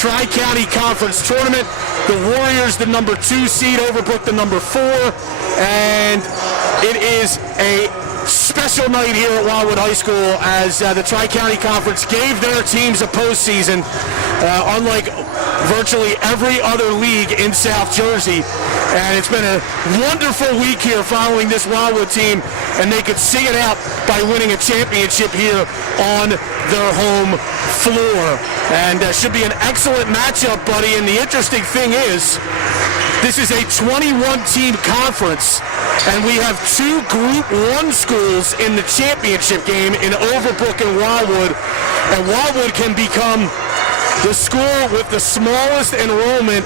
Tri-County Conference Tournament. The Warriors, the number 2 seed, Overbrook, the number 4. And it is a special night here at Wildwood High School as the Tri-County Conference gave their teams a postseason, unlike virtually every other league in South Jersey. And it's been a wonderful week here following this Wildwood team, and they could see it out by winning a championship here on their home floor. And should be an excellent matchup, buddy. And the interesting thing is, this is a 21-team conference, and we have 2 Group 1 schools in the championship game in Overbrook and Wildwood. And Wildwood can become the school with the smallest enrollment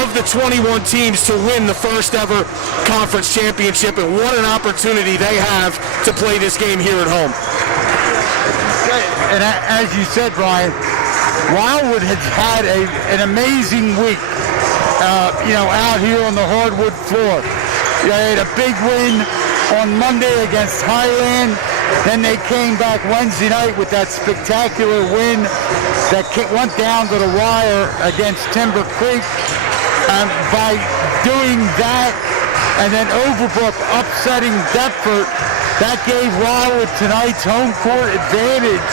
of the 21 teams to win the first ever conference championship. And what an opportunity they have to play this game here at home. And as you said, Brian, Wildwood has had an amazing week. Out here on the hardwood floor. They had a big win on Monday against Highland. Then they came back Wednesday night with that spectacular win that went down to the wire against Timber Creek. By doing that, and then Overbrook upsetting Deptford, that gave Wildwood tonight's home court advantage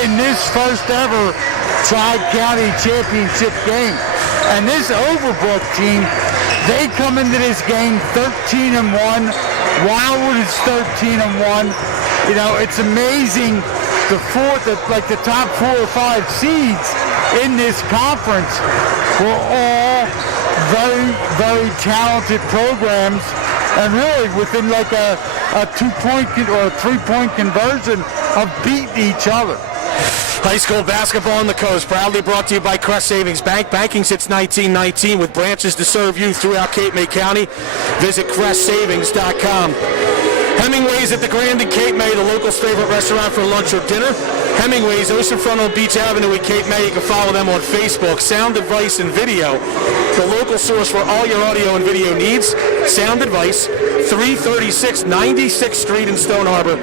in this first ever Tri-County Championship game. And this Overbrook team, they come into this game 13-1. Wildwood is 13-1. It's amazing the top 4 or 5 seeds in this conference were all very, very talented programs, and really within like a 2-point or a 3-point conversion of beating each other. High school basketball on the coast, proudly brought to you by Crest Savings Bank. Banking since 1919 with branches to serve you throughout Cape May County. Visit CrestSavings.com. Hemingway's at the Grand in Cape May, the locals' favorite restaurant for lunch or dinner. Hemingway's, oceanfront on Beach Avenue in Cape May. You can follow them on Facebook. Sound Advice and Video, the local source for all your audio and video needs. Sound Advice, 336 96th Street in Stone Harbor,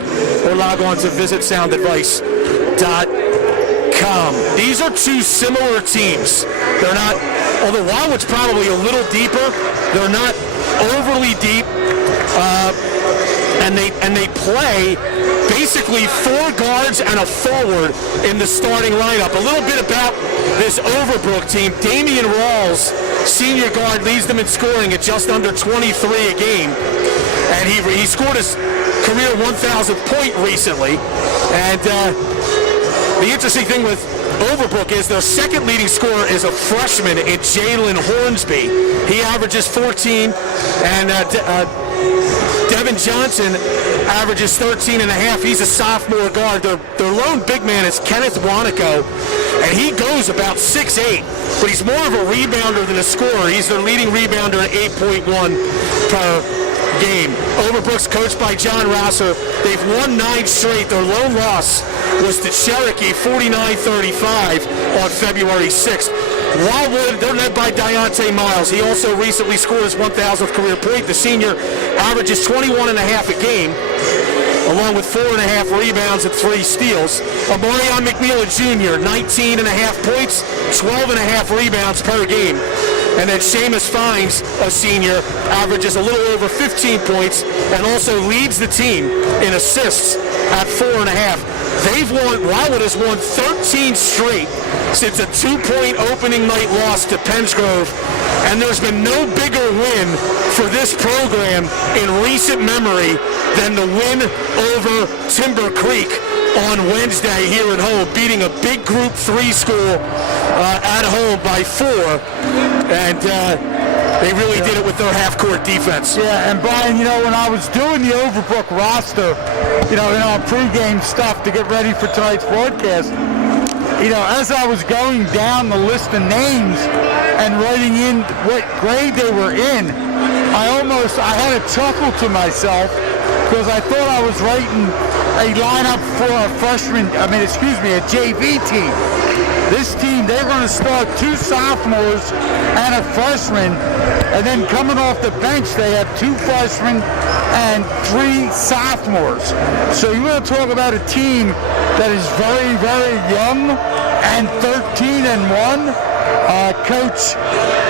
or log on to visitsoundadvice.com. These are 2 similar teams. They're not, although Wildwood's probably a little deeper, they're not overly deep. And they play basically 4 guards and a forward in the starting lineup. A little bit about this Overbrook team. Damian Rawls, senior guard, leads them in scoring at just under 23 a game. And he scored his career 1,000th point recently. And the interesting thing with Overbrook is their second leading scorer is a freshman in Jalen Hornsby. He averages 14, and Devin Johnson averages 13.5. He's a sophomore guard. Their lone big man is Kenneth Wanico, and he goes about 6'8", but he's more of a rebounder than a scorer. He's their leading rebounder at 8.1 per game. Overbrook's coached by John Rosser. They've won 9 straight. Their lone loss was to Cherokee, 49-35 on February 6th. Wildwood, they're led by Deontay Miles. He also recently scored his 1,000th career point. The senior averages 21.5 a game, along with 4.5 rebounds and 3 steals. Amarion McNeil Jr., 19.5 points, 12.5 rebounds per game. And then Seamus Fines, a senior, averages a little over 15 points and also leads the team in assists at 4.5. Wildwood has won 13 straight since a 2-point opening night loss to Pensgrove, and there's been no bigger win for this program in recent memory than the win over Timber Creek on Wednesday here at home, beating a big Group 3 school at home by 4, and they really did it with their half-court defense. Yeah, and Brian, when I was doing the Overbrook roster, in our pregame stuff to get ready for tonight's broadcast, as I was going down the list of names and writing in what grade they were in, I had a chuckle to myself because I thought I was writing a lineup for a JV team. This team, they're going to start 2 sophomores and a freshman, and then coming off the bench, they have 2 freshmen and 3 sophomores. So you want to talk about a team that is very, very young, and 13-1. Coach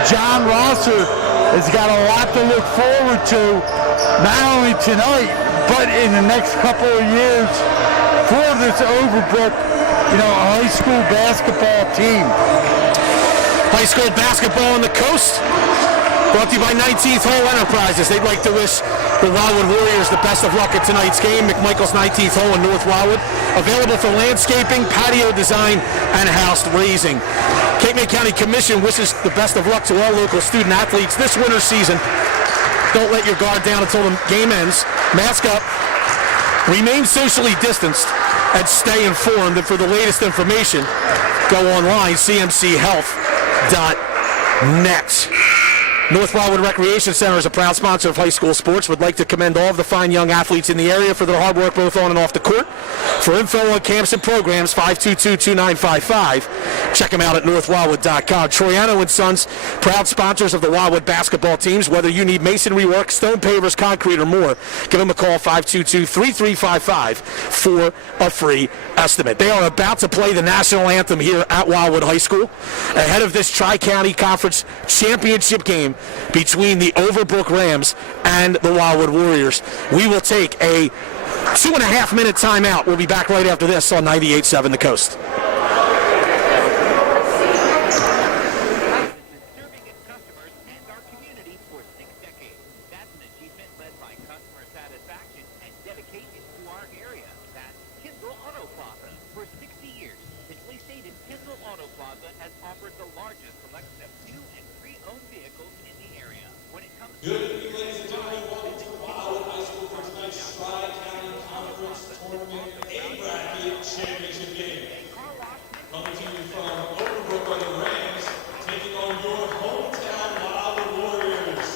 John Rosser has got a lot to look forward to, not only tonight, but in the next couple of years for this Overbrook, high school basketball team. High school basketball on the coast, brought to you by 19th Hole Enterprises. They'd like to wish the Wildwood Warriors the best of luck at tonight's game. McMichael's 19th Hole in North Wildwood. Available for landscaping, patio design, and house raising. Cape May County Commission wishes the best of luck to all local student athletes this winter season. Don't let your guard down until the game ends. Mask up, remain socially distanced, and stay informed. And for the latest information, go online, cmchealth.net. North Wildwood Recreation Center is a proud sponsor of high school sports. Would like to commend all of the fine young athletes in the area for their hard work both on and off the court. For info on camps and programs, 522-2955. Check them out at northwildwood.com. Troiano & Sons, proud sponsors of the Wildwood basketball teams. Whether you need masonry work, stone pavers, concrete, or more, give them a call, 522-3355, for a free estimate. They are about to play the national anthem here at Wildwood High School ahead of this Tri-County Conference Championship game between the Overbrook Rams and the Wildwood Warriors. We will take a 2.5-minute timeout. We'll be back right after this on 98.7 The Coast. Serving its customers and our community for 6 decades. That's an achievement led by customer satisfaction and dedication to our area. That's Kindle Auto Plaza. For 60 years, simply stated, Kindle Auto Plaza has offered the largest selection of new and pre-owned vehicles in the area. When it comes to Good evening, ladies and gentlemen. Welcome to Wildwood High School for tonight's Tri-County Conference Tournament A-Bracket Championship game. Coming to you from Overbrook are the Rams, taking on your hometown Wildwood Warriors.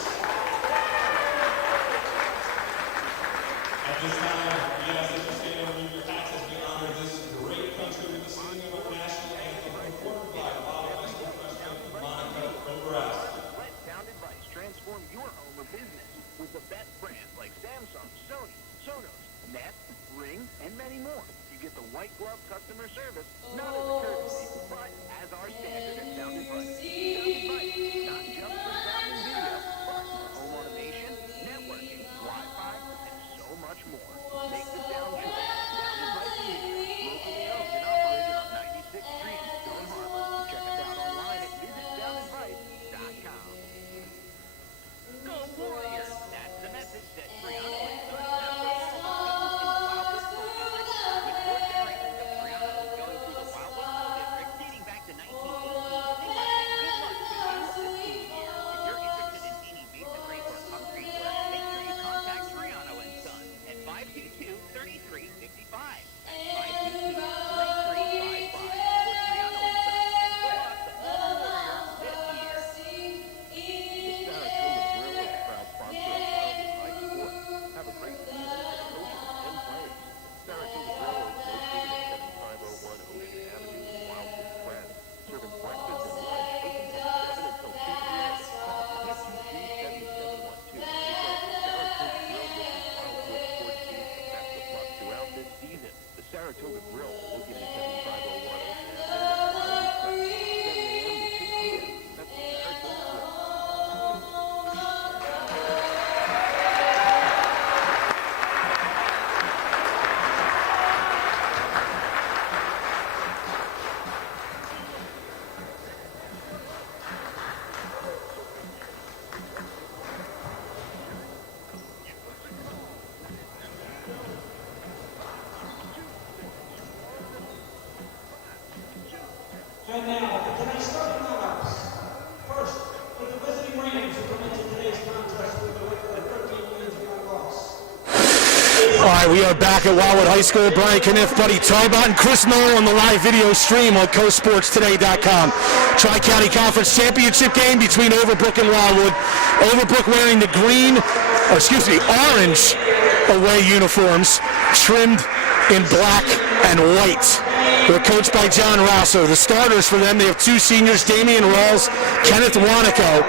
At this time, we ask that you stand and move your hats as we honor this great country with the singing of our national anthem performed by Wildwood High School freshman Monica Oberas. Let Sound Advice transform your home or business with the best brands like Samsung, Sony, Sonos, Nest, Ring, and many more. You get the white glove customer service, not as a courtesy, but as our standard at Sound Advice. Sound Advice, not just for sound and video, but for home automation, networking, Wi-Fi, and so much more. Make the sound choice. Sound Advice Media, locally owned and operated on 96th Street in Stone Harbor. Check us out online at visitsoundadvice.com. Go Warriors! That's the message that Triano and Sons have for all the business in the Wildwood School District. With 4 generations of Trianos going through the Wildwood School District dating back to 1918, they want to say good luck to you this school year. If you're interested in any masonry or concrete work, make sure you contact Triano and Sons at 522-3355. That's 522-3355 for Triano and Sons, and good luck to all Warriors this year. Saratoga Grill is a proud sponsor of Wildwood High School. Have a great season with coaches and players. Saratoga Grill is located at 7501 Ocean Avenue in Wildwood, France. Serving breakfast and lunch, open from 7 until 2 p.m. Call 522-7712. Saratoga Grill wishes Wildwood sports teams the best of luck throughout this season. The Saratoga Grill, located at 7501 Ocean Avenue in Wildwood, France. 7 a.m. to 2 p.m. That's the Saratoga Grill. And now, for tonight's starting lineups. First, for the visiting Rams, who come into today's contest with a record of 13 wins and 1 loss. All right, we are back at Wildwood High School. Brian Kniff, Buddy Tarbot, and Chris Knoll on the live video stream on coastsportstoday.com. Tri-County Conference Championship game between Overbrook and Wildwood. Overbrook wearing the orange away uniforms, trimmed in black and white. They're coached by John Rosso. The starters for them, they have 2 seniors, Damian Rawls, Kenneth Wanico,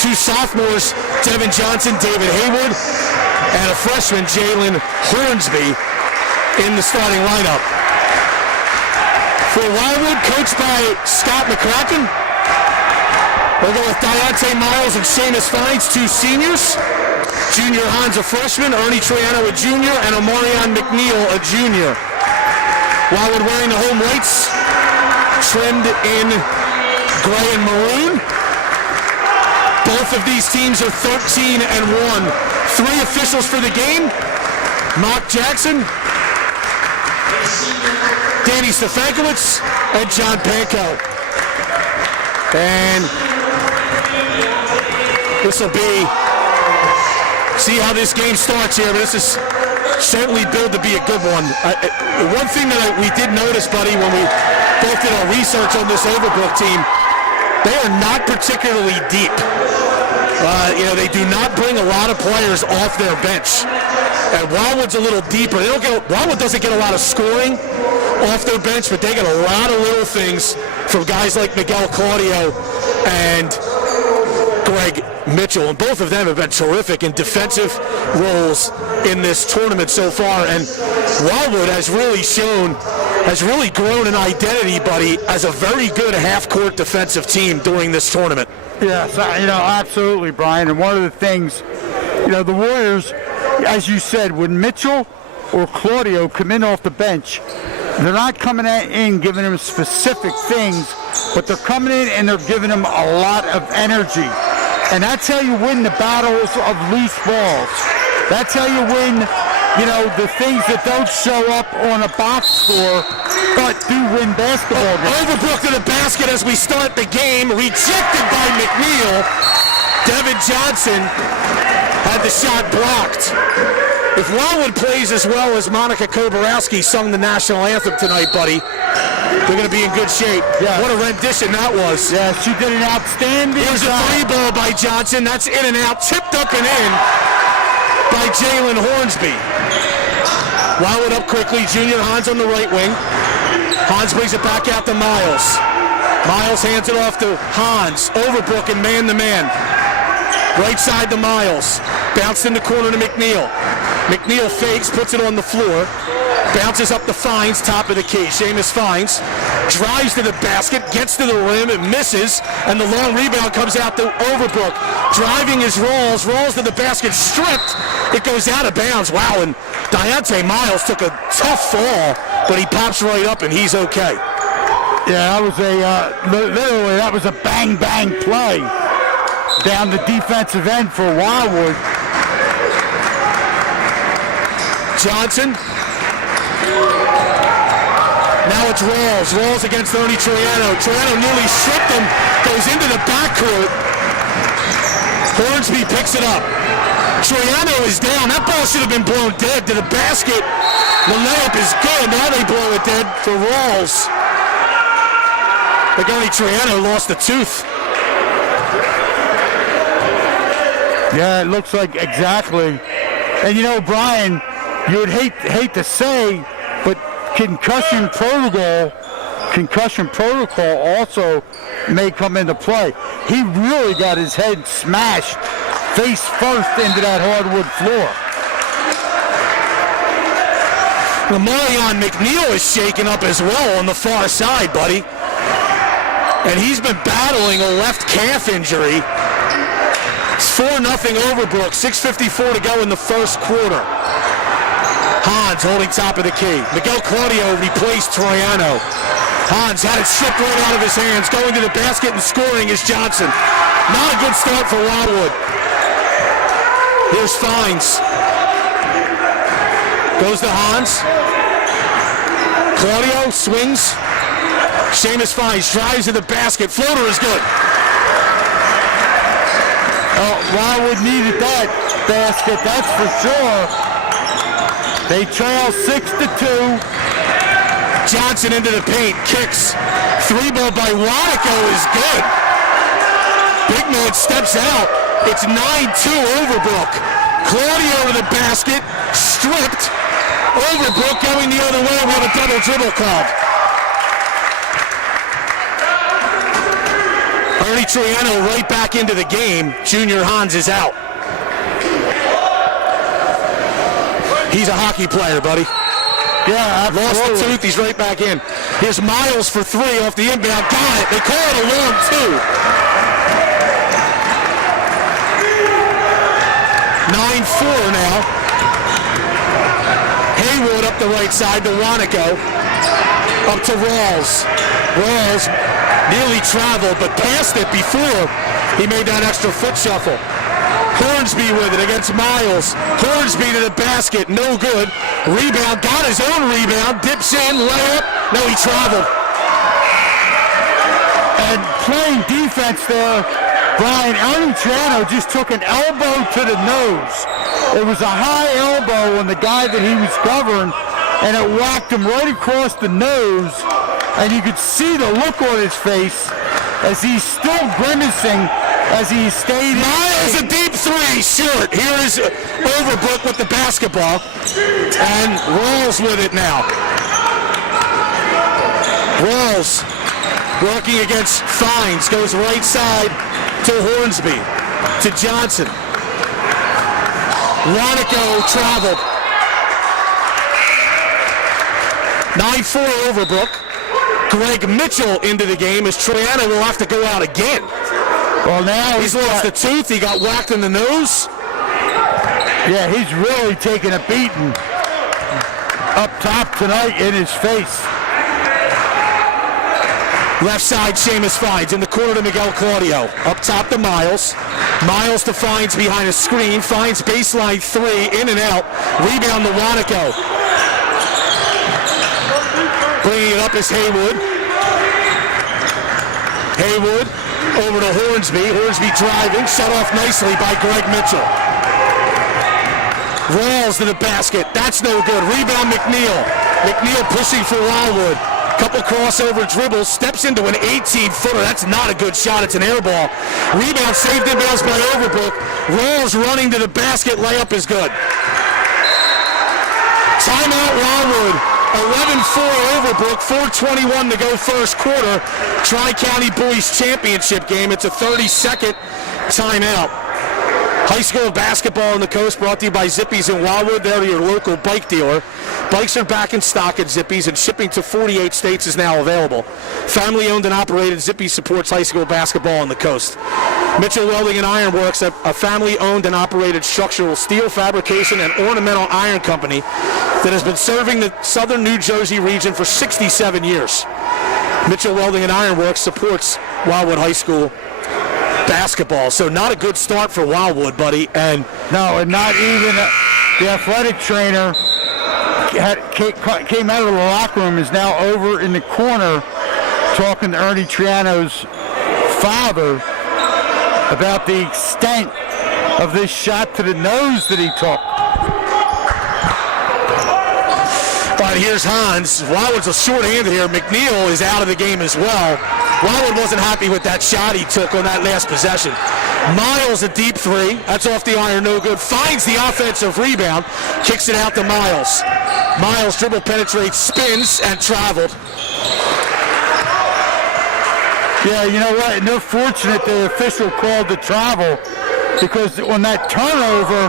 2 sophomores, Devin Johnson, David Haywood, and a freshman, Jalen Hornsby, in the starting lineup. For Wildwood, coached by Scott McCracken. We'll go with Deontay Miles and Seamus Fines, 2 seniors. Junior Hans, a freshman. Ernie Triano, a junior. And Omarion McNeil, a junior. Wildwood wearing the home whites, trimmed in gray and maroon. Both of these teams are 13-1. 3 officials for the game: Mark Jackson, Danny Stefankowitz, and John Panko. And this will be, see how this game starts here, but this is certainly billed to be a good one. One thing that we did notice, buddy, when we both did our research on this Overbrook team, they are not particularly deep. They do not bring a lot of players off their bench. And Wildwood's a little deeper. Wildwood doesn't get a lot of scoring off their bench, but they get a lot of little things from guys like Miguel Claudio and Greg Mitchell. And both of them have been terrific in defensive roles in this tournament so far. And Wildwood has really grown an identity, buddy, as a very good half-court defensive team during this tournament. Yes, absolutely, Brian. And one of the things, the Warriors, as you said, when Mitchell or Claudio come in off the bench, they're not coming in giving them specific things, but they're coming in and they're giving them a lot of energy. And that's how you win the battles of loose balls. That's how you win, the things that don't show up on a box score, but do win basketball games. Overbrook to the basket as we start the game. Rejected by McNeil. Devin Johnson had the shot blocked. If Wildwood plays as well as Monica Koborowski sung the national anthem tonight, buddy, they're going to be in good shape. Yeah. What a rendition that was. Yeah, she did an outstanding Here's a 3-ball by Johnson. That's in and out. Tipped up and in by Jalen Hornsby. Wildwood up quickly. Junior Hans on the right wing. Hans brings it back out to Miles. Miles hands it off to Hans. Overbrook and man-to-man. Right side to Miles. Bounced in the corner to McNeil. McNeil fakes, puts it on the floor. Bounces up to Fines, top of the key. Seamus Fines drives to the basket, gets to the rim, and misses. And the long rebound comes out to Overbrook. Driving his rolls to the basket, stripped. It goes out of bounds. Wow, and Deontay Miles took a tough fall, but he pops right up and he's okay. Yeah, that was literally that was a bang play down the defensive end for Wildwood. Johnson. Now it's Rawls. Rawls against Ernie Triano. Triano nearly stripped him. Goes into the backcourt. Hornsby picks it up. Triano is down. That ball should have been blown dead to the basket. The layup is good. Now they blow it dead for Rawls. Like Ernie Triano lost a tooth. Yeah, it looks like exactly. And Brian, you would hate to say, but concussion protocol also may come into play. He really got his head smashed face first into that hardwood floor. Omarion McNeil is shaken up as well on the far side, buddy. And he's been battling a left calf injury. It's 4-0 Overbrook, 6:54 to go in the first quarter. Hans holding top of the key. Miguel Claudio replaced Troiano. Hans had it stripped right out of his hands. Going to the basket and scoring is Johnson. Not a good start for Wildwood. Here's Fines. Goes to Hans. Claudio swings. Seamus Fines drives to the basket. Floater is good. Wildwood needed that basket, that's for sure. They trail 6-2. Johnson into the paint, kicks. 3-ball by Wadico is good. Big man steps out. It's 9-2 Overbrook. Claudio to the basket, stripped. Overbrook going the other way. We have a double dribble called. Ernie Triano right back into the game. Junior Hans is out. He's a hockey player, buddy. Yeah, absolutely. Lost the tooth, he's right back in. Here's Miles for three off the inbound. Got it. They call it a long two. 9-4 now. Haywood up the right side to Wanico. Up to Rawls. Rawls nearly traveled, but passed it before he made that extra foot shuffle. Hornsby with it against Miles. Hornsby to the basket, no good. Rebound, got his own rebound, dips in, layup. No, he traveled. And playing defense there, Brian, Ernie Triano just took an elbow to the nose. It was a high elbow on the guy that he was covering, and it whacked him right across the nose. And you could see the look on his face as he's still grimacing as he stayed in. Miles a deep three, short. Here is Overbrook with the basketball. And Rawls with it now. Rawls working against Fines. Goes right side to Hornsby. To Johnson. Wanico traveled. 9-4 Overbrook. Greg Mitchell into the game as Triano will have to go out again. Well, now He's lost a tooth. He got whacked in the nose. Yeah, he's really taking a beating up top tonight in his face. Left side, Seamus Fines. In the corner to Miguel Claudio. Up top to Miles. Miles to Fines behind a screen. Fines baseline three, in and out. Rebound to Wanico. Bringing it up is Haywood. Haywood over to Hornsby. Hornsby driving. Shut off nicely by Greg Mitchell. Rawls to the basket. That's no good. Rebound McNeil. McNeil pushing for Wildwood. Couple crossover dribbles. Steps into an 18-footer. That's not a good shot. It's an air ball. Rebound saved inbounds by Overbrook. Rawls running to the basket. Layup is good. Timeout Wildwood. 11-4 Overbrook, 4:21 to go first quarter. Tri-County Boys Championship game. It's a 30-second timeout. High school basketball on the coast brought to you by Zippy's in Wildwood. They're your local bike dealer. Bikes are back in stock at Zippy's, and shipping to 48 states is now available. Family owned and operated, Zippy's supports high school basketball on the coast. Mitchell Welding and Iron Works, a family-owned and operated structural steel fabrication and ornamental iron company that has been serving the southern New Jersey region for 67 years. Mitchell Welding and Iron Works supports Wildwood High School basketball. So not a good start for Wildwood, buddy. And no, and not even the athletic trainer came out of the locker room, is now over in the corner talking to Ernie Triano's father about the extent of this shot to the nose that he took. But here's Hans. Wildwood's a short-handed here. McNeil is out of the game as well. Wildwood wasn't happy with that shot he took on that last possession. Miles a deep three. That's off the iron, no good. Finds the offensive rebound. Kicks it out to Miles. Miles dribble penetrates, spins, and traveled. Yeah, you know what? And they're fortunate the official called the travel, because on that turnover,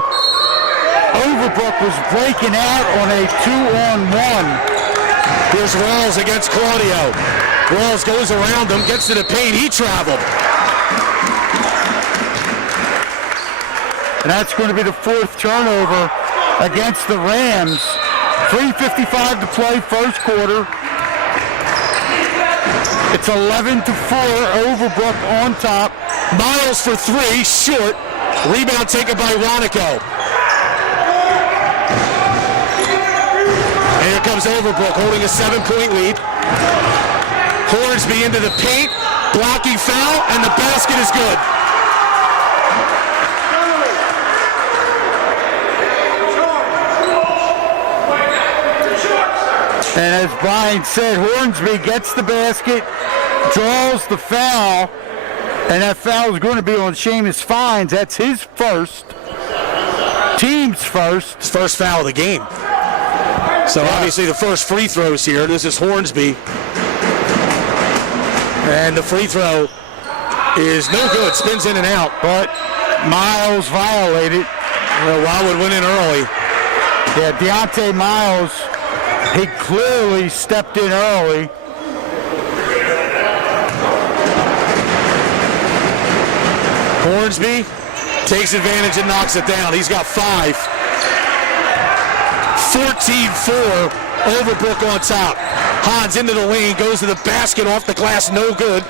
Overbrook was breaking out on a 2-on-1. Here's Rawls against Claudio. Rawls goes around him, gets to the paint. He traveled. And that's going to be the fourth turnover against the Rams. 3:55 to play, first quarter. It's 11-4, Overbrook on top. Miles for three, short. Rebound taken by Wanico. And here comes Overbrook holding a 7-point lead. Hornsby into the paint, blocking foul, and the basket is good. And as Brian said, Hornsby gets the basket, draws the foul, and that foul is going to be on Seamus Fines. That's his first, team's first. His first foul of the game. So obviously the first free throws here. This is Hornsby. And the free throw is no good. Spins in and out. But Miles violated. Well, Wildwood went in early. Yeah, Deontay Miles, he clearly stepped in early. Hornsby takes advantage and knocks it down. He's got 5. 14-4, Overbrook on top. Hans into the lane, goes to the basket, off the glass, no good.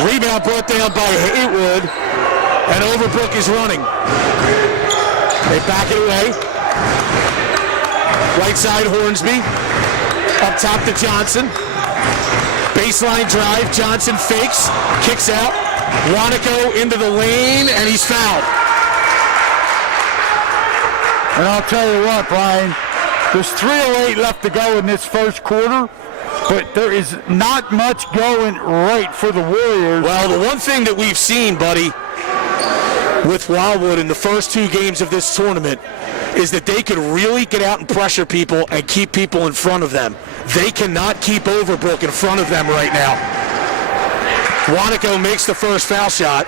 Rebound brought down by Haywood, and Overbrook is running. They back it away. Right side, Hornsby. Up top to Johnson. Baseline drive, Johnson fakes, kicks out. Wanico into the lane, and he's fouled. And I'll tell you what, Brian, there's 3:08 left to go in this first quarter, but there is not much going right for the Warriors. Well, the one thing that we've seen, buddy, with Wildwood in the first 2 games of this tournament is that they could really get out and pressure people and keep people in front of them. They cannot keep Overbrook in front of them right now. Wanico makes the first foul shot.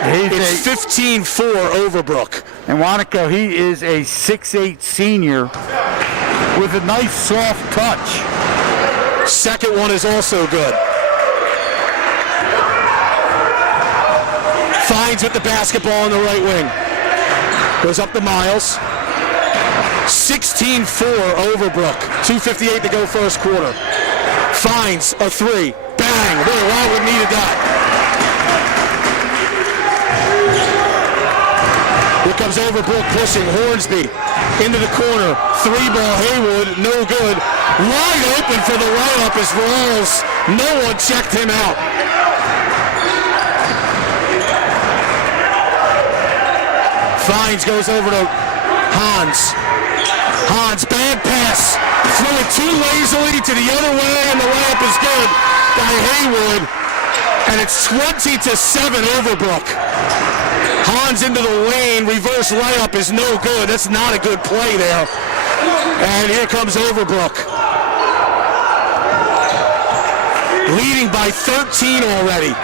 It's 15-4 Overbrook. And Wanico, he is a 6'8" senior with a nice soft touch. Second one is also good. Finds with the basketball on the right wing. Goes up to Miles. 16-4 Overbrook. 2:58 to go first quarter. Finds a 3. Bang! Boy, Wildwood needed that. Here comes Overbrook pushing. Hornsby into the corner. 3-ball Haywood, no good. Wide open for the layup as Rawls. No one checked him out. Fines goes over to Hans. Hans, bad pass. Threw it too lazily to the other way, and the layup is good by Haywood. And it's 20-7 Overbrook. Hans into the lane, reverse layup is no good. That's not a good play there. And here comes Overbrook. Leading by 13 already.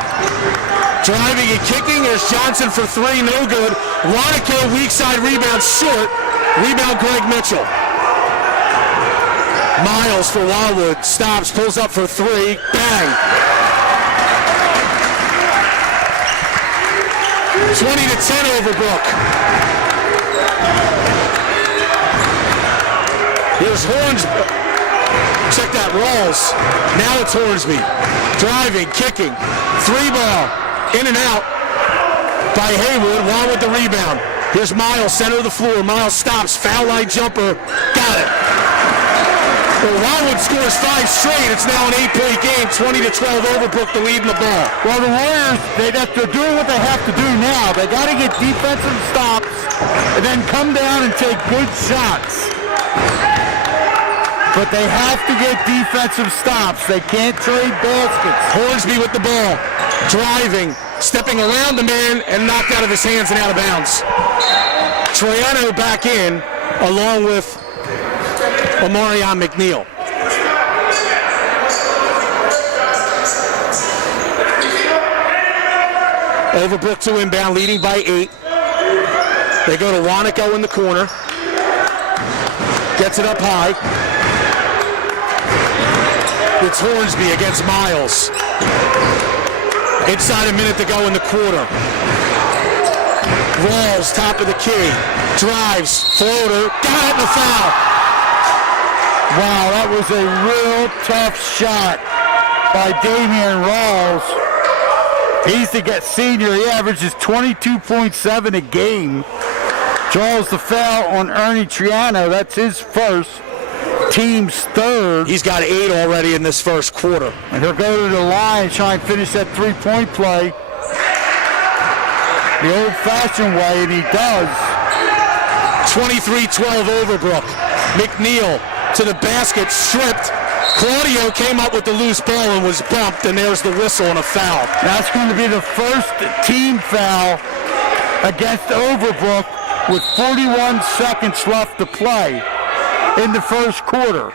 Driving and kicking, there's Johnson for 3, no good. Wanico, weak side rebound, short. Rebound Greg Mitchell. Miles for Wildwood, stops, pulls up for 3, bang. 20-10 Overbrook. Here's Hornsby. Check that, Rawls. Now it's Hornsby. Driving, kicking. 3-ball. In and out by Haywood. One with the rebound. Here's Miles, center of the floor. Miles stops. Foul line jumper. Got it. Well, Wildwood scores 5 straight. It's now an 8-point game. 20-12 Overbrook to lead in the ball. Well, the Warriors, they're doing what they have to do now. They got to get defensive stops and then come down and take good shots. But they have to get defensive stops. They can't trade baskets. Hornsby with the ball. Driving. Stepping around the man and knocked out of his hands and out of bounds. Troiano back in along with Omarion McNeil. Overbrook to inbound, leading by 8. They go to Wanico in the corner. Gets it up high. It's Hornsby against Miles. Inside a minute to go in the quarter. Rawls, top of the key. Drives, floater, got it in the foul. Wow, that was a real tough shot by Damian Rawls. He's the senior. He averages 22.7 a game. Draws the foul on Ernie Triano. That's his first. Team's third. He's got 8 already in this first quarter. And he'll go to the line and try and finish that 3-point play the old-fashioned way, and he does. 23-12 Overbrook. McNeil to the basket, stripped. Claudio came up with the loose ball and was bumped, and there's the whistle and a foul. That's going to be the first team foul against Overbrook with 41 seconds left to play in the first quarter.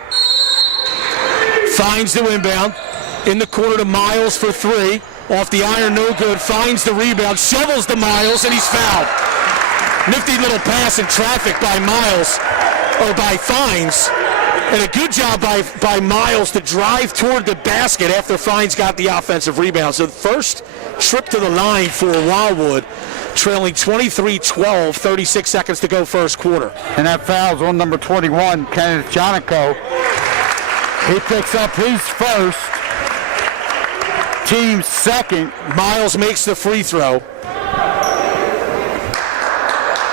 Finds the inbound. In the corner to Miles for 3. Off the iron, no good. Finds the rebound. Shovels to Miles, and he's fouled. Nifty little pass in traffic by Miles, or by Fines. And a good job by Miles to drive toward the basket after Fines got the offensive rebound. So the first trip to the line for Wildwood, trailing 23-12, 36 seconds to go first quarter. And that foul's on number 21, Kenneth Jonico. He picks up his first, team's second. Miles makes the free throw.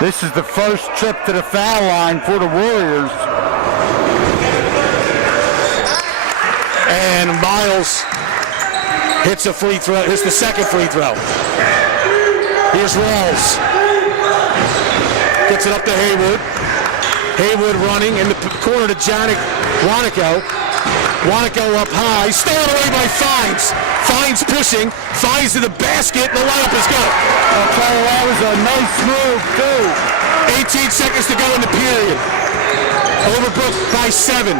This is the first trip to the foul line for the Warriors. And Miles hits a free throw. Here's the second free throw. Here's Rawls. Gets it up to Haywood. Haywood running in the corner to Wanico. Wanico up high. Stolen away by Fines. Fines pushing. Fines to the basket. The layup is good. Okay, that was a nice move, too. 18 seconds to go in the period. Overbrook by 7.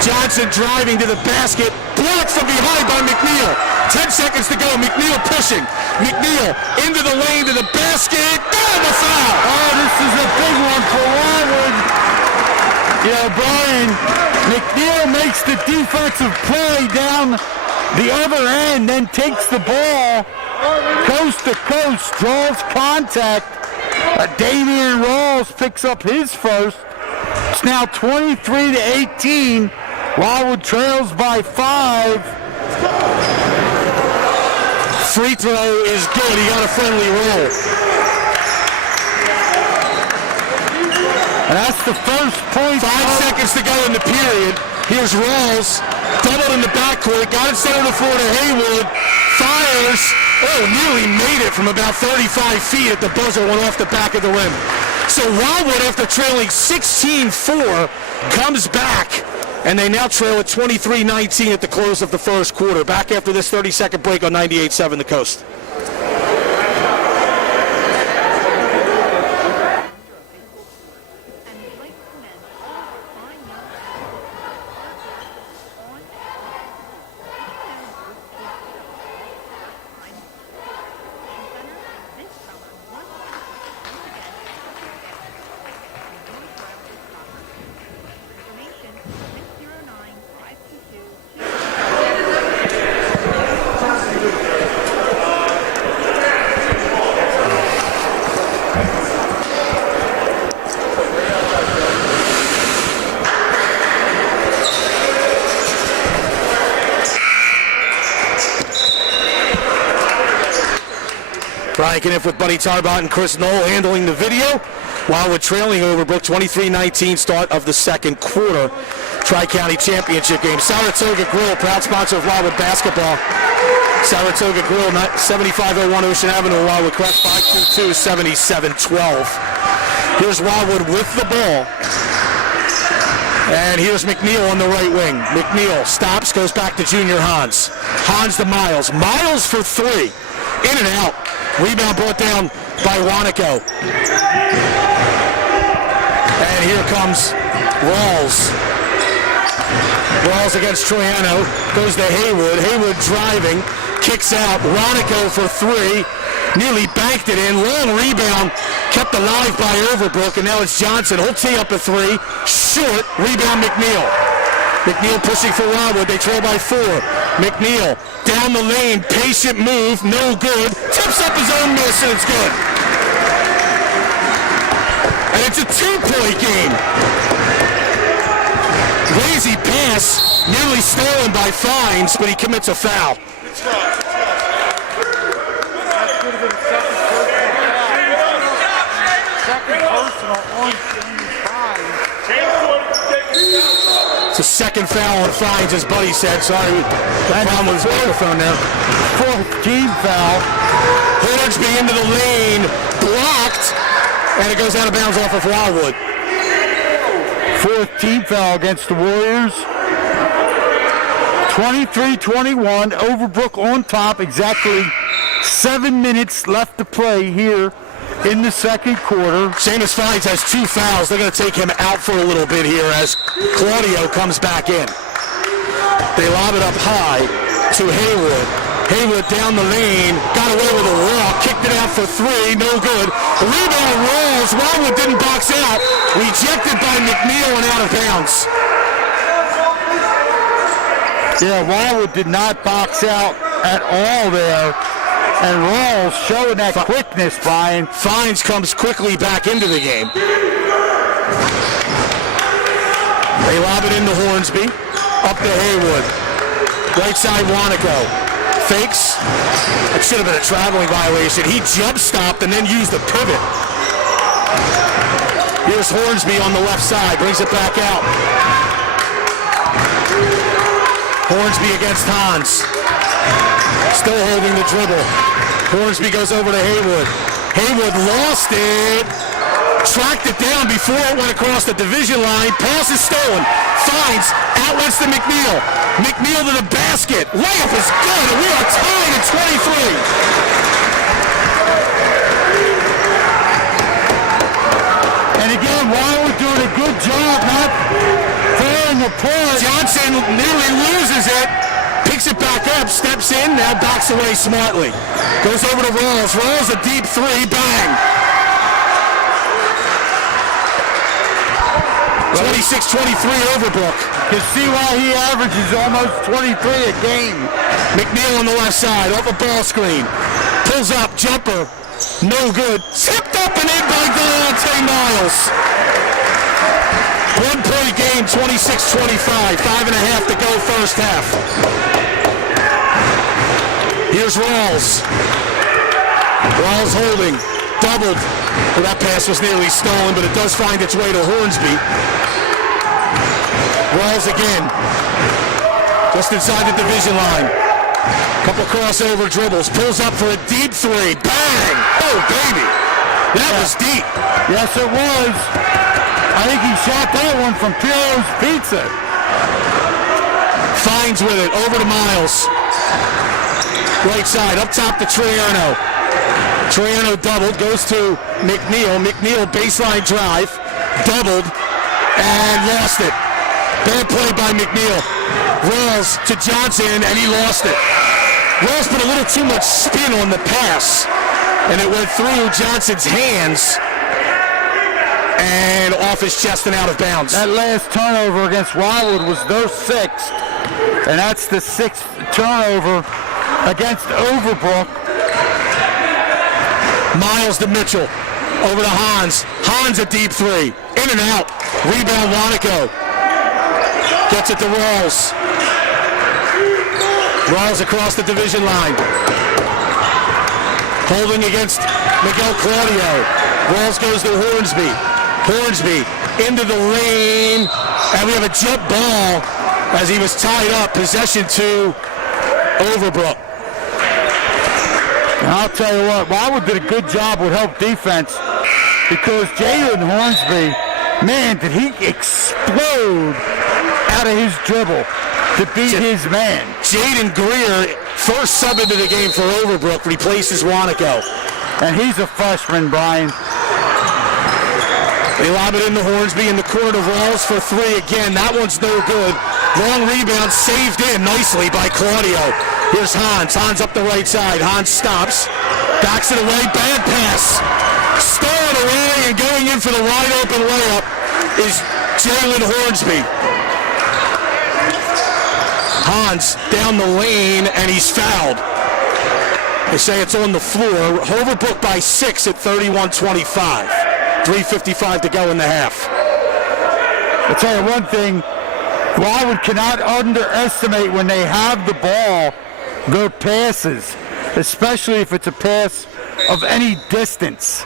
Johnson driving to the basket. Blocked from behind by McNeil. 10 seconds to go. McNeil pushing. McNeil into the lane to the basket. Oh, the foul! Oh, this is a big one for Wildwood. You know, Brian, McNeil makes the defensive play down the other end, then takes the ball coast to coast, draws contact. Damian Rawls picks up his first. It's now 23-18. Wildwood trails by 5. Free throw is good. He got a friendly roll. And that's the first point. 5 seconds to go in the period. Here's Rawls. Doubled in the backcourt. Got it center of the floor to Haywood. Fires. Oh, nearly made it from about 35 feet at the buzzer. Went off the back of the rim. So Wildwood, after trailing 16-4, comes back. And they now trail at 23-19 at the close of the first quarter. Back after this 30-second break on 98.7 The Coast. Brian Kniff with Buddy Tarbot and Chris Knoll handling the video. Wildwood trailing Overbrook 23-19 start of the second quarter. Tri-County Championship game. Saratoga Grill, proud sponsor of Wildwood basketball. Saratoga Grill, 7501 Ocean Avenue, Wildwood Crest, 522-7712. Here's Wildwood with the ball. And here's McNeil on the right wing. McNeil stops, goes back to Junior Hans. Hans to Miles. Miles for 3. In and out. Rebound brought down by Wanico. And here comes Rawls. Rawls against Troiano. Goes to Haywood. Haywood driving. Kicks out. Wanico for 3. Nearly banked it in. Long rebound. Kept alive by Overbrook. And now it's Johnson. He'll tee up a 3. Short. Rebound McNeil. McNeil pushing for Wildwood. They trail by 4. McNeil down the lane. Patient move. No good. Tips up his own miss, and it's good. And it's a 2-point game. Lazy pass. Nearly stolen by Fines, but he commits a foul. It's a second foul on Fines, as Buddy said. Sorry, that problem with his microphone there. 4th team foul. Hornsby into the lane, blocked, and it goes out of bounds off of Wildwood. 4th team foul against the Warriors. 23-21, Overbrook on top. Exactly 7 minutes left to play here in the second quarter. Seamus Fines has 2 fouls. They're going to take him out for a little bit here as Claudio comes back in. They lob it up high to Haywood. Haywood down the lane, got away with a walk, kicked it out for 3, no good. The rebound rolls. Wildwood didn't box out. Rejected by McNeil and out of bounds. Yeah, Wildwood did not box out at all there. And Rawls showing that quickness, Brian. Fines comes quickly back into the game. They lob it into Hornsby. Up to Haywood. Right side Wanico. Fakes. That should have been a traveling violation. He jump stopped and then used the pivot. Here's Hornsby on the left side. Brings it back out. Hornsby against Hans. Still holding the dribble. Hornsby goes over to Haywood. Haywood lost it. Tracked it down before it went across the division line. Pass is stolen. Finds. Outlets to McNeil. McNeil to the basket. Layup is good. And we are tied at 23. And again, Wildwood doing a good job not falling apart. Johnson nearly loses it. Picks it back up, steps in, now backs away smartly. Goes over to Rawls. Rawls a deep three, bang. 26-23 Overbrook. You see why he averages almost 23 a game. McNeil on the left side, off a ball screen. Pulls up, jumper, no good. Tipped up and in by Delonte Miles. 1 point game, 26-25. 5.5 to go first half. Here's Rawls. Rawls holding. Doubled. Well, that pass was nearly stolen, but it does find its way to Hornsby. Rawls again. Just inside the division line. Couple crossover dribbles. Pulls up for a deep three. Bang! Oh, baby. That was deep. Yes, it was. I think he shot that one from Piero's Pizza. Finds with it. Over to Miles. Right side. Up top to Triano. Triano doubled. Goes to McNeil. McNeil baseline drive. Doubled. And lost it. Bad play by McNeil. Rawls to Johnson, and he lost it. Rawls put a little too much spin on the pass, and it went through Johnson's hands and off his chest and out of bounds. That last turnover against Wildwood was their 6th, and that's the 6th turnover against Overbrook. Miles to Mitchell. Over to Hans. Hans a deep three. In and out. Rebound Wanico. Gets it to Rawls. Rawls across the division line. Holding against Miguel Claudio. Rawls goes to Hornsby. Hornsby into the lane. And we have a jump ball as he was tied up. Possession to Overbrook. And I'll tell you what, Wildwood did a good job with help defense because Jalen Hornsby, man, did he explode out of his dribble to beat his man. Jaden Greer, first sub into the game for Overbrook, replaces Wanico. And he's a freshman, Brian. They lob it into Hornsby in the corner of Rawls for three again. That one's no good. Long rebound saved in nicely by Claudio. Here's Hans. Hans up the right side. Hans stops. Backs it away. Bad pass. Stolen away and going in for the wide open layup is Jalen Hornsby. Hans down the lane and he's fouled. They say it's on the floor. Overbrook by 6 at 31-25. 3:55 to go in the half. I'll tell you one thing, Wildwood cannot underestimate when they have the ball, their passes, especially if it's a pass of any distance.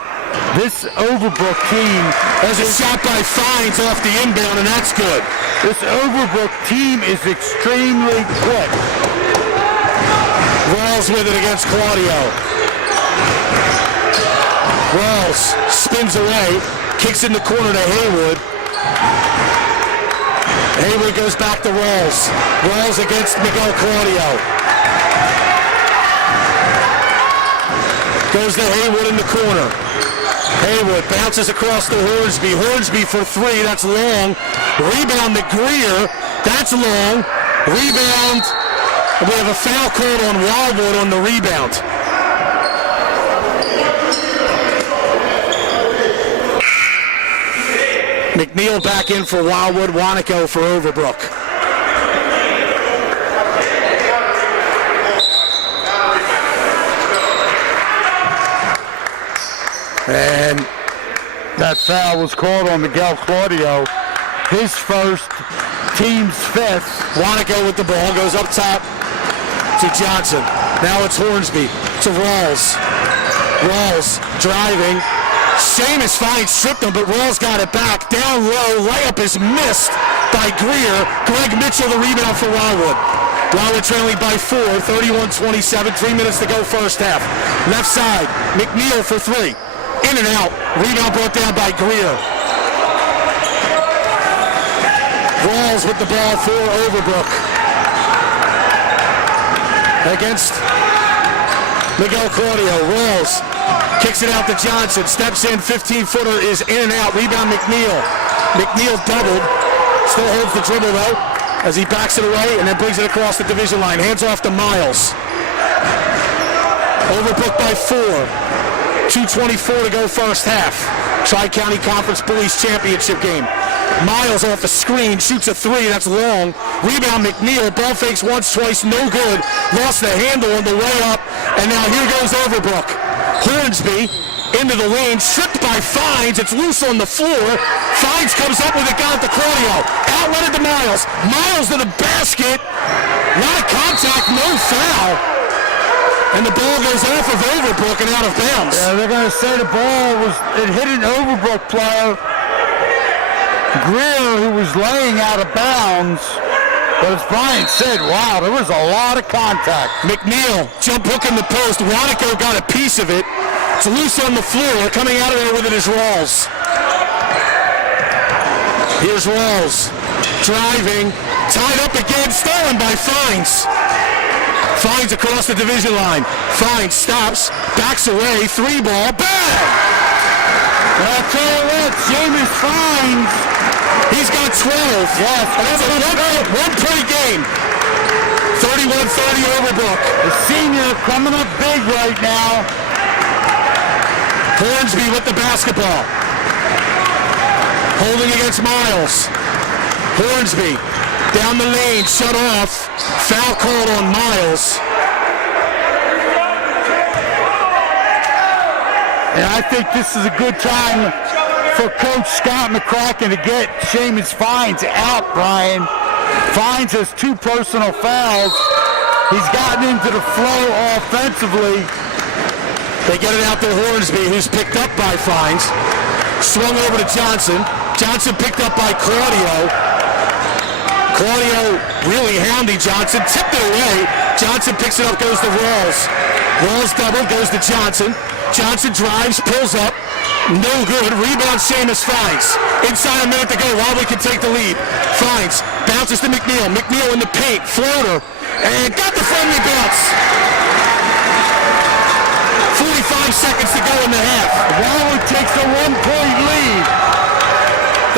This Overbrook team, there's a shot by Fines off the inbound, and that's good. This Overbrook team is extremely quick. Rawls with it against Claudio. Rawls spins away, kicks in the corner to Haywood. Haywood goes back to Rawls. Rawls against Miguel Claudio. Goes to Haywood in the corner. Haywood bounces across to Hornsby. Hornsby for three, that's long. Rebound to Greer, that's long. Rebound, we have a foul called on Wildwood on the rebound. McNeil back in for Wildwood, Wanico for Overbrook. And that foul was called on Miguel Claudio. His first, team's fifth. Wanico with the ball, goes up top to Johnson. Now it's Hornsby to Rawls. Rawls driving. Seamus Fine stripped him, but Rawls got it back. Down low, layup is missed by Greer. Greg Mitchell the rebound for Wildwood. Wildwood trailing by 4, 31-27, 3 minutes to go first half. Left side, McNeil for 3. In and out, rebound brought down by Greer. Rawls with the ball for Overbrook. Against Miguel Claudio. Rawls kicks it out to Johnson. Steps in, 15-footer is in and out. Rebound McNeil. McNeil doubled. Still holds the dribble though as he backs it away and then brings it across the division line. Hands off to Miles. Overbrook by 4. 2:24 to go first half. Tri-County Conference Bullies Championship game. Miles off a screen, shoots a 3, that's long. Rebound McNeil, ball fakes once, twice, no good. Lost the handle on the way up, and now here goes Overbrook. Hornsby into the lane, stripped by Fines, it's loose on the floor. Fines comes up with it, got it to Claudio. Outlet it to Miles. Miles to the basket. Lot of contact, no foul. And the ball goes off of Overbrook and out of bounds. Yeah, they're going to say the ball it hit an Overbrook player. Greer, who was laying out of bounds, but as Brian said, wow, there was a lot of contact. McNeil, jump hook in the post. Wanico got a piece of it. It's loose on the floor. Coming out of there with it is Rawls. Here's Rawls. Driving. Tied up again. Stolen by Fines. Fines across the division line. Fines stops. Backs away. 3 ball. Bang! And I'll tell you what, Seamus Fines, he's got 12. Yes. And that's a one-point game. 31-30 Overbrook. The senior coming up big right now. Hornsby with the basketball. Holding against Miles. Hornsby down the lane, shut off. Foul called on Miles. And I think this is a good time for Coach Scott McCracken to get Seamus Fines out, Brian. Fines has 2 personal fouls. He's gotten into the flow offensively. They get it out to Hornsby, who's picked up by Fines. Swung over to Johnson. Johnson picked up by Claudio. Claudio really hounding Johnson. Tipped it away. Johnson picks it up, goes to Rawls. Rawls double, goes to Johnson. Johnson drives, pulls up. No good. Rebound Seamus Fines. Inside a minute to go. Wildwood can take the lead. Fines bounces to McNeil. McNeil in the paint. Floater. And got the friendly bounce. 45 seconds to go in the half. Wildwood takes a 1-point lead.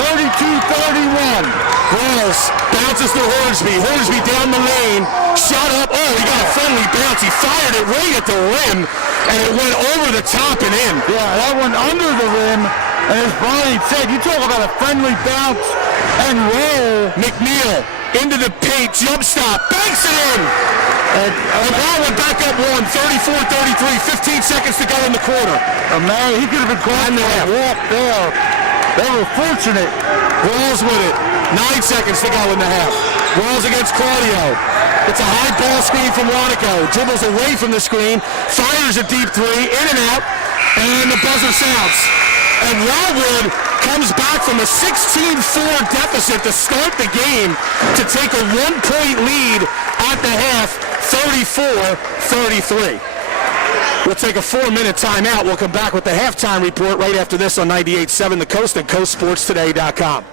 32-31. Rawls bounces to Hornsby. Hornsby down the lane. Shot up. Oh, he got a friendly bounce. He fired it right at the rim, and it went over the top and in. Yeah, that went under the rim. And as Brian said, you talk about a friendly bounce and roll. McNeil into the paint. Jump stop. Banks it in. And Wildwood back up 34-33. 15 seconds to go in the quarter. Man, he could have been caught in the walk there. They were fortunate. Rawls with it. 9 seconds to go in the half. Rawls against Claudio. It's a high ball screen from Wanico. Dribbles away from the screen. Fires a deep 3. In and out. And the buzzer sounds. And Wildwood comes back from a 16-4 deficit to start the game to take a 1-point lead at the half. 34-33. We'll take a 4-minute timeout. We'll come back with the halftime report right after this on 98.7 The Coast and CoastSportsToday.com.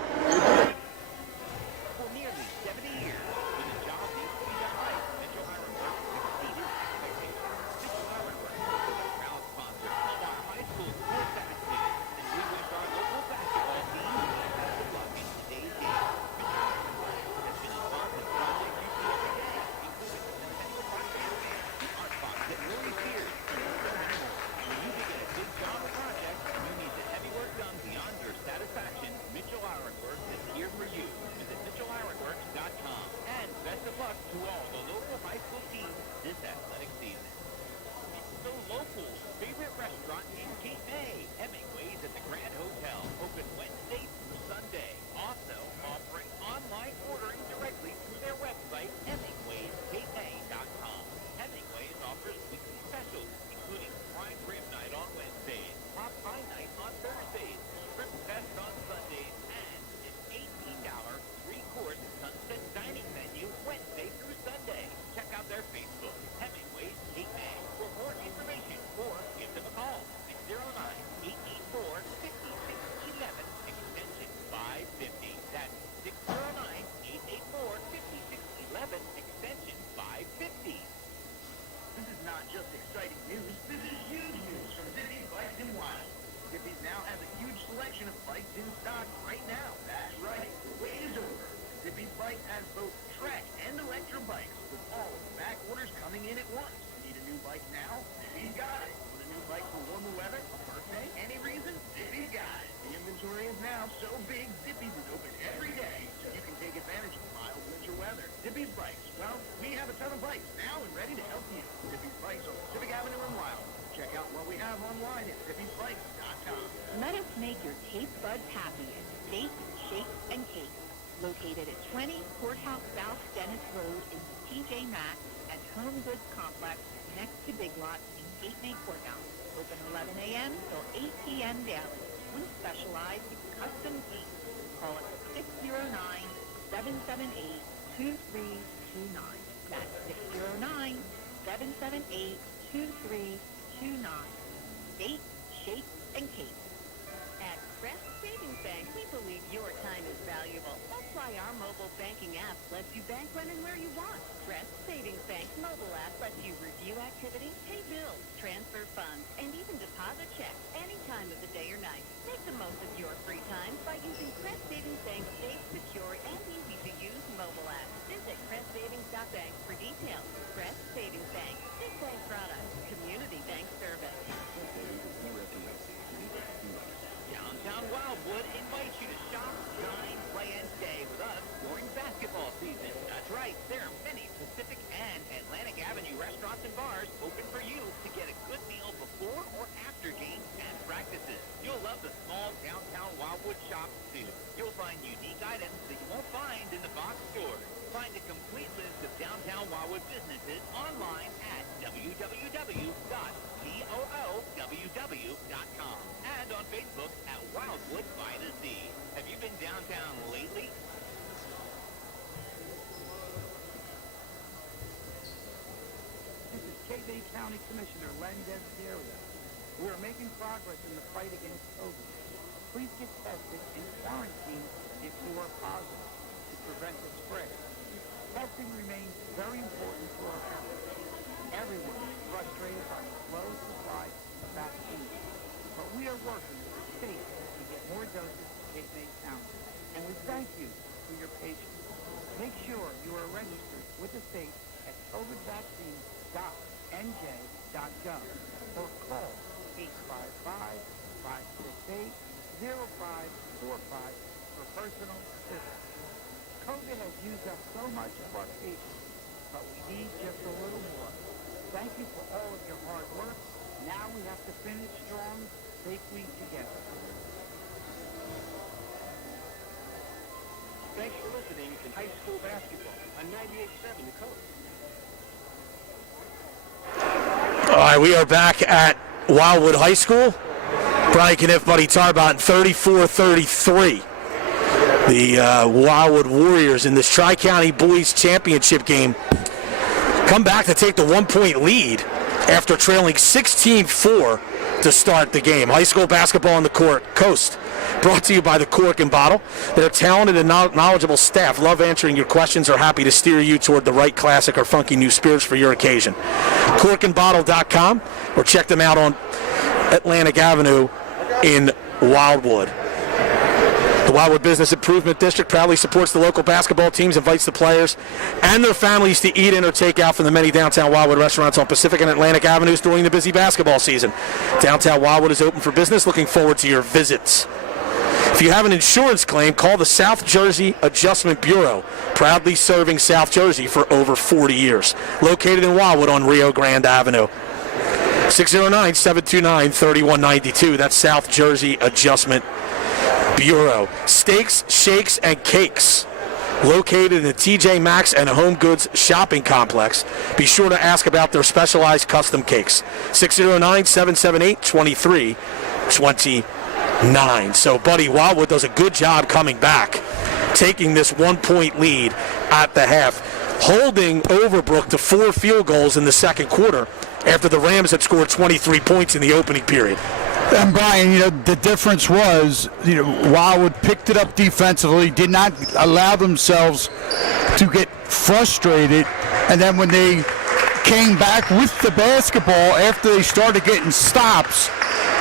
For nearly 70 years, with a job needs to be done right, Mitchell Ironworks exceeded expectations. Mitchell Ironworks is a proud sponsor of our high school sports activities, and we wish our local basketball team the best of luck in today's game. Mitchell Ironworks has been involved in projects you see every day, including the Centennial Park Bandstand, the Art Box at Willie Sears, and so many more. When you begin a big job or project and you need the heavy work done beyond your satisfaction, Mitchell Ironworks selection of bikes in stock right now. That's right, wait is over. Zippy's Bikes has both track and electro bikes with all of the back orders coming in at once. Need a new bike now? Zippy's got it. Want a new bike for warmer weather? Birthday? Any reason? Zippy's got it. The inventory is now so big, Zippy's is open every day, so you can take advantage of mild winter weather. Zippy's Bikes. Well, we have a ton of bikes now and ready to help you. Zippy's Bikes on Pacific Avenue in Wildwood. Check out what we have online at zippysbikes.com. Let us make your taste buds happy at Steak, Shakes, and Cakes. Located at 20 Courthouse South Dennis Road in TJ Maxx and Home Goods Complex next to Big Lots in Cape May Courthouse. Open 11 a.m. till 8 p.m. daily. We specialize in custom cakes. Call us at 609-778-2329. That's 609-778-2329. Steak, Shakes, and Cakes. At Crest Savings Bank, we believe your time is valuable. That's why our mobile banking app lets you bank when and where you want. Crest Savings Bank's mobile app lets you review activity, pay bills, transfer funds, and even deposit checks any time of the day or night. Make the most of your free time by using Crest Savings Bank's safe, secure, and easy-to-use mobile app. Visit CrestSavings.bank for details. Crest Savings Bank. Big bank products. Community bank service. Downtown Wildwood invites you to shop, dine, play, and stay with us during basketball season. That's right, there are many Pacific and Atlantic Avenue restaurants and bars open for you to get a good meal before or after games and practices. You'll love the small downtown Wildwood shops too. You'll find unique items that you won't find in the box stores. Find a complete list of downtown Wildwood businesses online at www.woww.com and on Facebook at Wildwood by the Sea. Have you been downtown lately? This is Cape May County Commissioner Len Desderia. We are making progress in the fight against COVID. Please get tested and quarantine if you are positive to prevent the spread. Testing remains very important to our health. Everyone is frustrated by the slow supply of vaccines, but we are working with the state to get more doses to Cape May County, and we thank you for your patience. Make sure you are registered with the state at covidvaccine.nj.gov or call 855-568-0545 for personal assistance. COVID has used up so much of our patience, but we need just a little more. Thank you for all of your hard work. Now we have to finish strong, safely together. Thanks for listening to high school basketball on 98.7 The Coast. All right, we are back at Wildwood High School. Brian Kniff, Buddy Tarbot, 34-33. The Wildwood Warriors in this Tri-County Boys Championship game come back to take the 1-point lead after trailing 16-4 to start the game. High school basketball on the coast. Brought to you by the Cork and Bottle. Their talented and knowledgeable staff love answering your questions, are happy to steer you toward the right classic or funky new spirits for your occasion. CorkandBottle.com or check them out on Atlantic Avenue in Wildwood. The Wildwood Business Improvement District proudly supports the local basketball teams, invites the players and their families to eat in or take out from the many downtown Wildwood restaurants on Pacific and Atlantic Avenues during the busy basketball season. Downtown Wildwood is open for business. Looking forward to your visits. If you have an insurance claim, call the South Jersey Adjustment Bureau, proudly serving South Jersey for over 40 years. Located in Wildwood on Rio Grande Avenue. 609-729-3192. That's South Jersey Adjustment Bureau. Steaks, Shakes, and Cakes. Located in the TJ Maxx and Home Goods shopping complex. Be sure to ask about their specialized custom cakes. 609-778-2329. So, Buddy, Wildwood does a good job coming back, taking this 1-point lead at the half, holding Overbrook to 4 field goals in the second quarter after the Rams had scored 23 points in the opening period. And Brian, the difference was, Wildwood picked it up defensively, did not allow themselves to get frustrated, and then when they came back with the basketball after they started getting stops,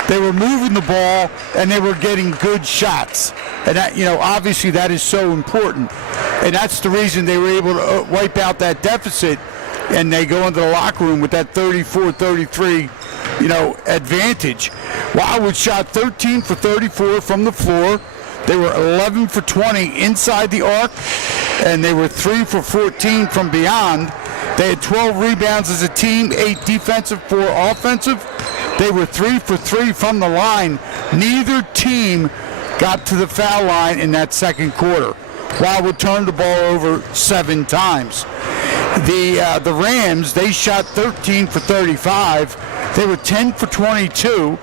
They were moving the ball, and they were getting good shots. And that, obviously that is so important. And that's the reason they were able to wipe out that deficit, and they go into the locker room with that 34-33, advantage. Wildwood shot 13 for 34 from the floor. They were 11 for 20 inside the arc, and they were 3 for 14 from beyond. They had 12 rebounds as a team, 8 defensive, 4 offensive. They were 3 for 3 from the line. Neither team got to the foul line in that second quarter. Wildwood turned the ball over 7 times. The Rams, they shot 13 for 35. They were 10 for 22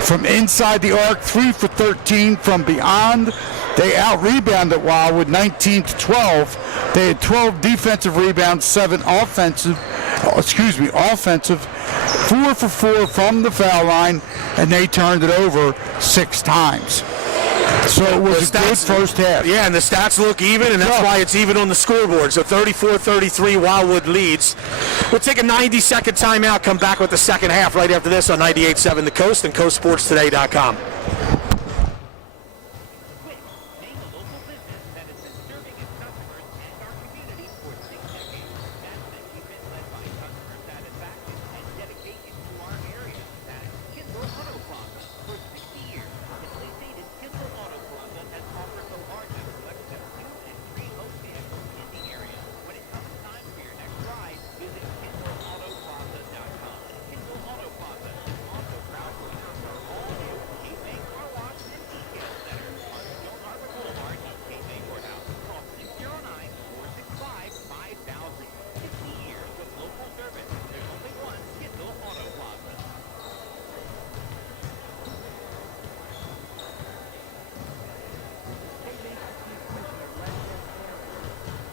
from inside the arc, 3 for 13 from beyond. They out-rebounded Wildwood 19-12. They had 12 defensive rebounds, 7 offensive, 4 for 4 from the foul line, and they turned it over 6 times. So it was a good first half. Yeah, and the stats look even, and that's why it's even on the scoreboard. So 34-33, Wildwood leads. We'll take a 90-second timeout, come back with the second half right after this on 98.7 The Coast and CoastSportsToday.com. Name a local business that has been serving its customers and our community for 6 decades. That's an achievement led by customer satisfaction and dedication to our area. That's Kindle Auto Plaza. For 60 years, simply stated, Kindle Auto Plaza has offered the largest selection of new and pre-owned vehicles in the area. When it comes time for your next ride, visit KindleAutoPlaza.com. Kindle Auto Plaza is also proud to announce our all-new Cape May Car Wash and Detail Center on Stone Harbor Boulevard in Cape May Courthouse. Call 609-465-5000. 60 years of local service. There's only one Kindle Auto Plaza.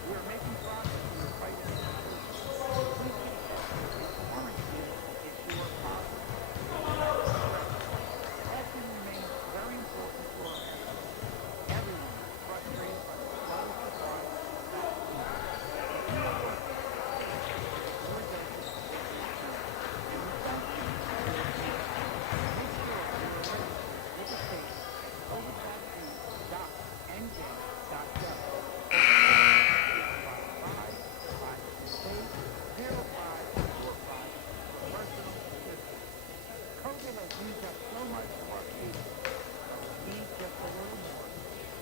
We are making progress in the fight against COVID. Quarantine is your problem. Testing remains very important for us. Everyone is frustrated by the slow supply of COVID has used up so much of our people. We need just a little more.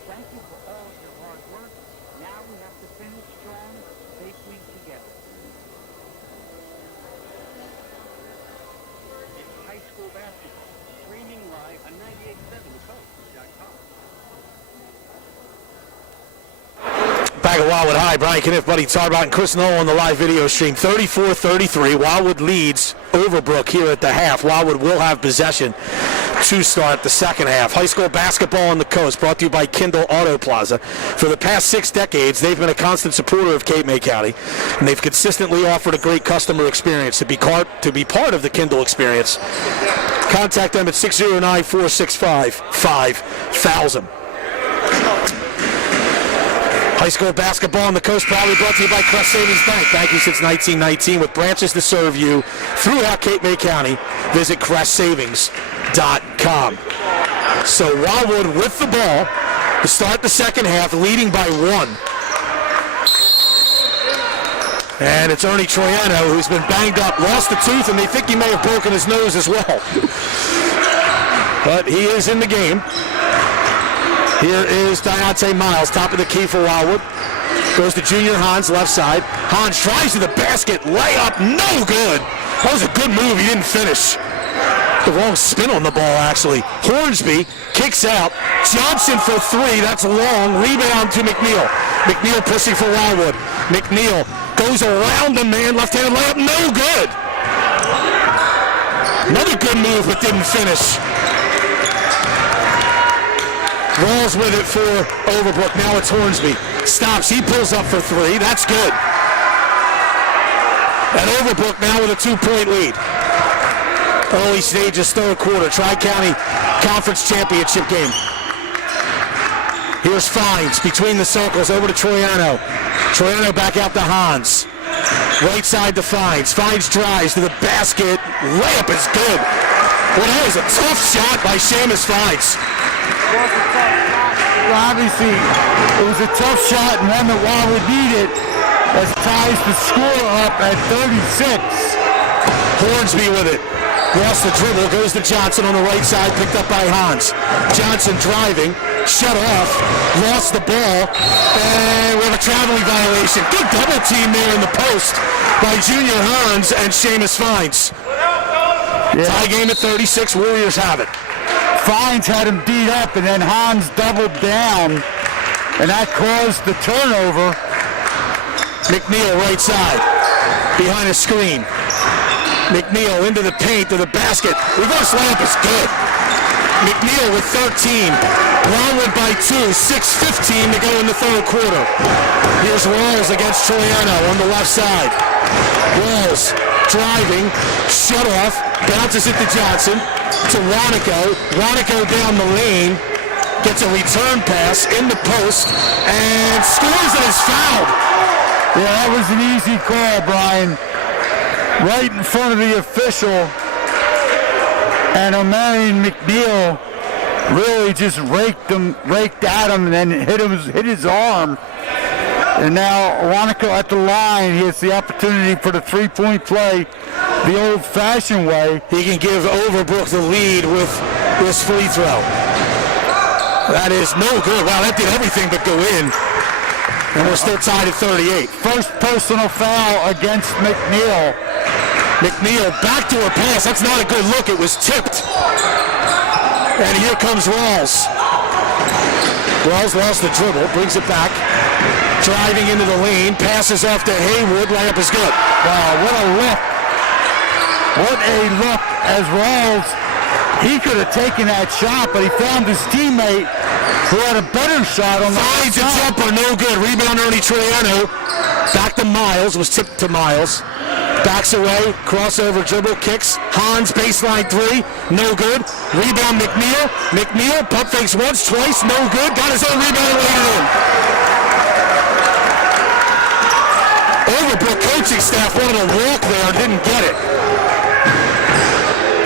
Thank you for all of your hard work. Now we have to finish strong, safely together. It's high school basketball, streaming live on 98.7thecoast.com. Back at Wildwood High, Brian Kniff, Buddy Tarbot, and Chris Noel on the live video stream. 34-33, Wildwood leads Overbrook here at the half. Wildwood will have possession to start the second half. High school basketball on the coast, brought to you by Kindle Auto Plaza. For the past 6 decades, they've been a constant supporter of Cape May County, and they've consistently offered a great customer experience. To be part of the Kindle experience, contact them at 609-465-5000. High school basketball on the coast, proudly brought to you by Crest Savings Bank. Thank you since 1919, with branches to serve you throughout Cape May County. Visit CrestSavings.com. So Wildwood with the ball to start the second half, leading by 1. And it's Ernie Troiano, who's been banged up, lost a tooth, and they think he may have broken his nose as well. But he is in the game. Here is Deontay Miles, top of the key for Wildwood. Goes to Junior Hans, left side. Hans tries to the basket, layup, no good. That was a good move, he didn't finish. The wrong spin on the ball, actually. Hornsby kicks out. Johnson for 3, that's long. Rebound to McNeil. McNeil pushing for Wildwood. McNeil goes around the man, left-handed layup, no good. Another good move, but didn't finish. Rolls with it for Overbrook. Now it's Hornsby. Stops. He pulls up for 3. That's good. And Overbrook now with a 2-point lead. Early stages, third quarter. Tri-County Conference Championship game. Here's Fines between the circles over to Troiano. Troiano back out to Hans. Right side to Fines. Fines drives to the basket. Layup is good. Well, that was a tough shot by Seamus Fines. Obviously, it was a tough shot and one that Wildwood needed as ties the score up at 36. Hornsby with it. Lost the dribble, goes to Johnson on the right side, picked up by Hans. Johnson driving, shut off, lost the ball, and we have a traveling violation. Good double team there in the post by Junior Hans and Seamus Fines. Tie game at 36, Warriors have it. Fines had him beat up, and then Hans doubled down, and that caused the turnover. McNeil right side, behind a screen. McNeil into the paint, to the basket. Reverse layup is good. McNeil with 13. Wildwood by 2, 6:15 to go in the third quarter. Here's Walls against Troiano on the left side. Walls driving, shut off, bounces it to Johnson, to Wanico. Wanico down the lane, gets a return pass in the post, and scores and is fouled. Yeah, that was an easy call, Brian. Right in front of the official, and O'Marion McNeil really just raked at him, and then hit his arm. And now Wanico at the line. He has the opportunity for the three-point play the old-fashioned way. He can give Overbrook the lead with this free throw. That is no good. Wow, that did everything but go in. And we're still tied at 38. First personal foul against McNeil. McNeil backdoor pass. That's not a good look. It was tipped. And here comes Rawls. Rawls lost the dribble, brings it back. Driving into the lane, passes off to Haywood. Layup is good. Wow, what a look. What a look as Rawls. He could have taken that shot, but he found his teammate who had a better shot on the Finds a jumper, no good. Rebound Ernie Troiano. Back to Miles, was tipped to Miles. Backs away, crossover dribble, kicks. Hans, baseline three, no good. Rebound McNeil. McNeil, pump fakes once, twice, no good. Got his own rebound and laid it in. Overbrook coaching staff wanted to walk there, didn't get it.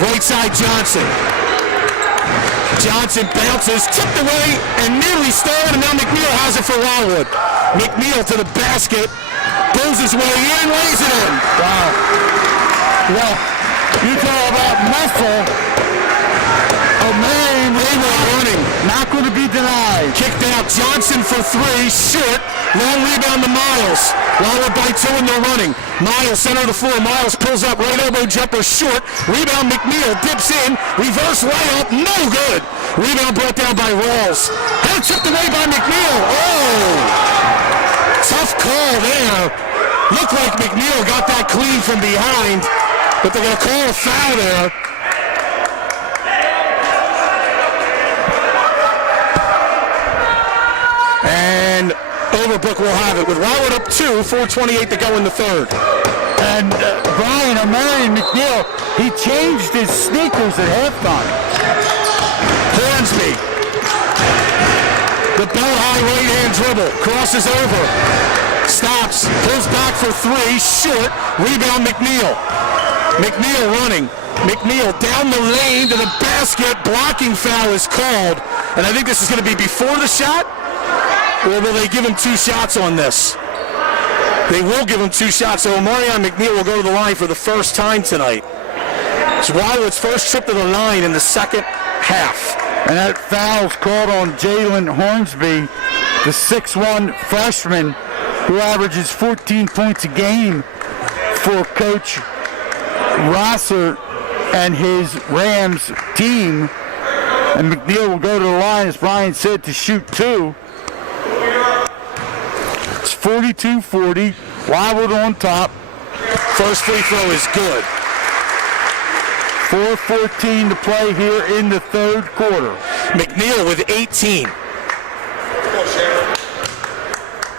Right side Johnson. Johnson bounces, tipped away, and nearly stolen, and now McNeil has it for Wildwood. McNeil to the basket, pulls his way in, lays it in. Wow. Well, you talk about muscle. O'Marion running. Not going to be denied. Kicked out, Johnson for three, short. Long rebound to Miles. Wildwood by 2 and they're running. Miles, center of the floor. Miles pulls up, right elbow jumper, short. Rebound McNeil, dips in. Reverse layup, no good. Rebound brought down by Rawls. Head tipped away by McNeil. Oh! Tough call there. Looked like McNeil got that clean from behind, but they're going to call a foul there. And Overbrook will have it with Wildwood up 2, 4:28 to go in the third. And Brian O'Marion McNeil, he changed his sneakers at halftime. Hornsby. The bell high right hand dribble. Crosses over. Stops. Pulls back for three. Short. Rebound McNeil. McNeil running. McNeil down the lane to the basket. Blocking foul is called. And I think this is going to be before the shot. Or will they give him 2 shots on this? They will give him 2 shots. So O'Marion McNeil will go to the line for the first time tonight. It's Wildwood's first trip to the line in the second half. And that foul's called on Jalen Hornsby, the 6'1 freshman who averages 14 points a game for Coach Rosser and his Rams team. And McNeil will go to the line, as Brian said, to shoot 2. It's 42-40. Wildwood on top. First free throw is good. 4:14 to play here in the third quarter. McNeil with 18.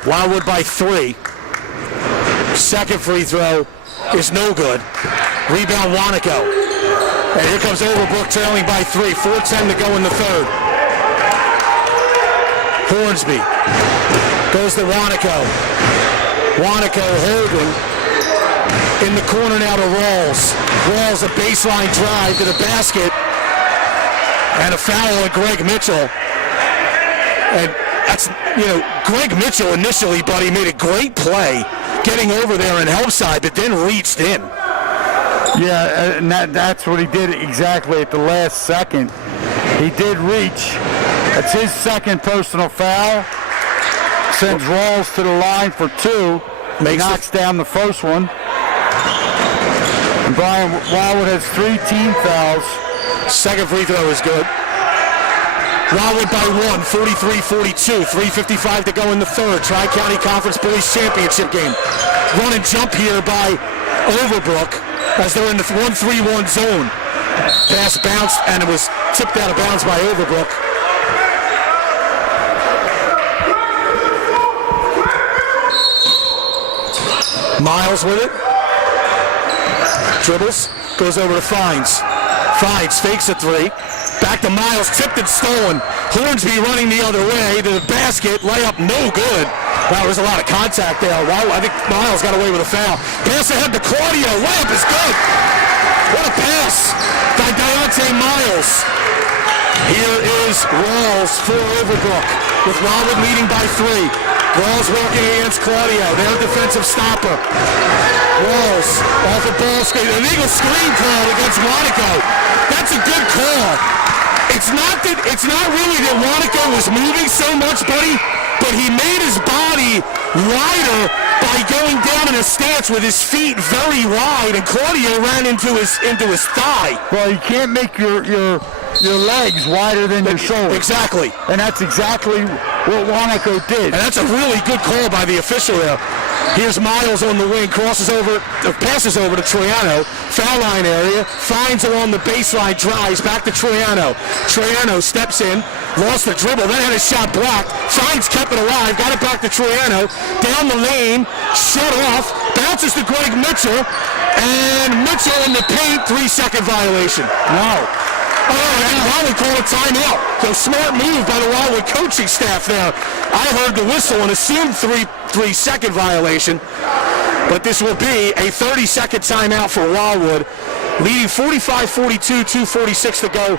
Wildwood by 3. Second free throw is no good. Rebound Wanico. And here comes Overbrook trailing by 3. 4:10 to go in the third. Hornsby goes to Wanico. Wanico holding. in the corner now to Rawls. Rawls a baseline drive to the basket. And a foul on Greg Mitchell. And that's, Greg Mitchell initially, buddy, made a great play getting over there in help side, but then reached in. Yeah, and that's what he did exactly at the last second. He did reach. That's his second personal foul. Sends Rawls to the line for two. Knocks down the first one. And Brian Wildwood has 3 team fouls. Second free throw is good. Wildwood by 1, 43-42. 3:55 to go in the third. Tri-County Conference Boys Championship game. Run and jump here by Overbrook as they're in the 1-3-1 zone. Pass bounced, and it was tipped out of bounds by Overbrook. Miles with it. Dribbles. Goes over to Fines. Fines fakes a three. Back to Miles. Tipped and stolen. Hornsby running the other way to the basket. Layup no good. Wow, there's a lot of contact there. Wow, I think Miles got away with a foul. Pass ahead to Claudio. Layup is good. What a pass by Deontay Miles. Here is Rawls for Overbrook with Wildwood leading by 3. Rawls working against Claudio. Their defensive stopper. Rawls off a ball screen. An illegal screen call against Monaco. That's a good call. It's not really that Monaco was moving so much, buddy, but he made his body wider by going down in a stance with his feet very wide, and Claudio ran into his thigh. Well, you can't make your legs wider than your shoulders. Exactly. And that's exactly what Monaco did. And that's a really good call by the official there. Here's Miles on the wing, passes over to Troiano, foul line area, finds along the baseline, drives back to Troiano. Troiano steps in, lost the dribble, then had his shot blocked. Fines kept it alive, got it back to Troiano, down the lane, shut off, bounces to Greg Mitchell, and Mitchell in the paint, 3-second violation. No. Oh, and Wildwood called a timeout. So smart move by the Wildwood coaching staff there. I heard the whistle and assumed 3-second violation, but this will be a 30-second timeout for Wildwood, leading 45-42, 2:46 to go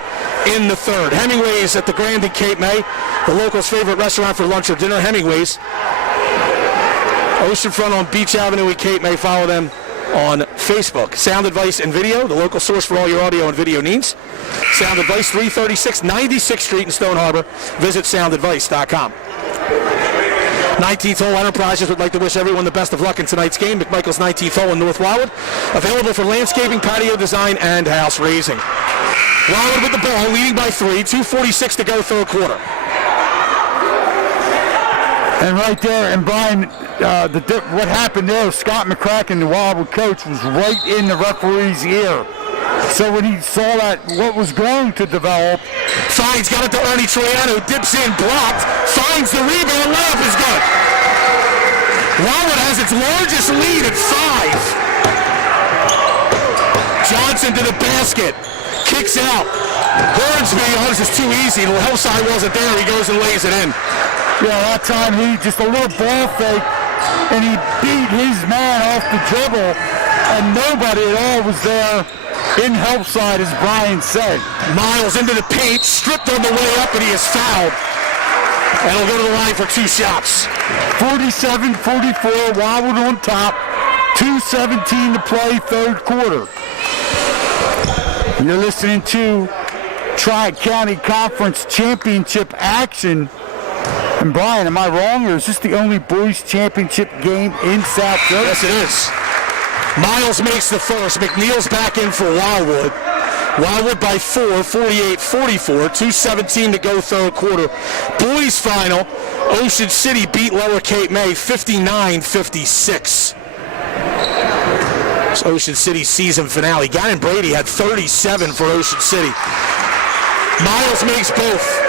in the third. Hemingway's at the Grand in Cape May, the locals' favorite restaurant for lunch or dinner. Hemingway's, oceanfront on Beach Avenue in Cape May. Follow them on Facebook. Sound Advice and Video, the local source for all your audio and video needs. Sound Advice, 336 96th Street in Stone Harbor. Visit soundadvice.com. 19th Hole Enterprises would like to wish everyone the best of luck in tonight's game. McMichael's 19th Hole in North Wildwood. Available for landscaping, patio design, and house raising. Wildwood with the ball, leading by 3. 2:46 to go, third quarter. And right there, and Brian, what happened there, Scott McCracken, the Wildwood coach, was right in the referee's ear. So when he saw that, what was going to develop. Fines got it to Ernie Troiano, dips in, blocked, finds the rebound, layup is good. Wildwood has its largest lead at 5. Johnson to the basket, kicks out. Hornsby, this is too easy, the help side wasn't there, he goes and lays it in. Yeah, that time he just a little ball fake, and he beat his man off the dribble, and nobody at all was there in help side, as Brian said. Miles into the paint, stripped on the way up, and he is fouled. And he'll go to the line for 2 shots. 47-44, Wildwood on top, 2:17 to play, third quarter. You're listening to Tri-County Conference Championship action. And Brian, am I wrong, or is this the only boys championship game in South Jersey? Yes, it is. Miles makes the first. McNeil's back in for Wildwood. Wildwood by 4, 48-44. 2:17 to go, third quarter. Boys final. Ocean City beat Lower Cape May 59-56. It's Ocean City's season finale. Gannon Brady had 37 for Ocean City. Miles makes both.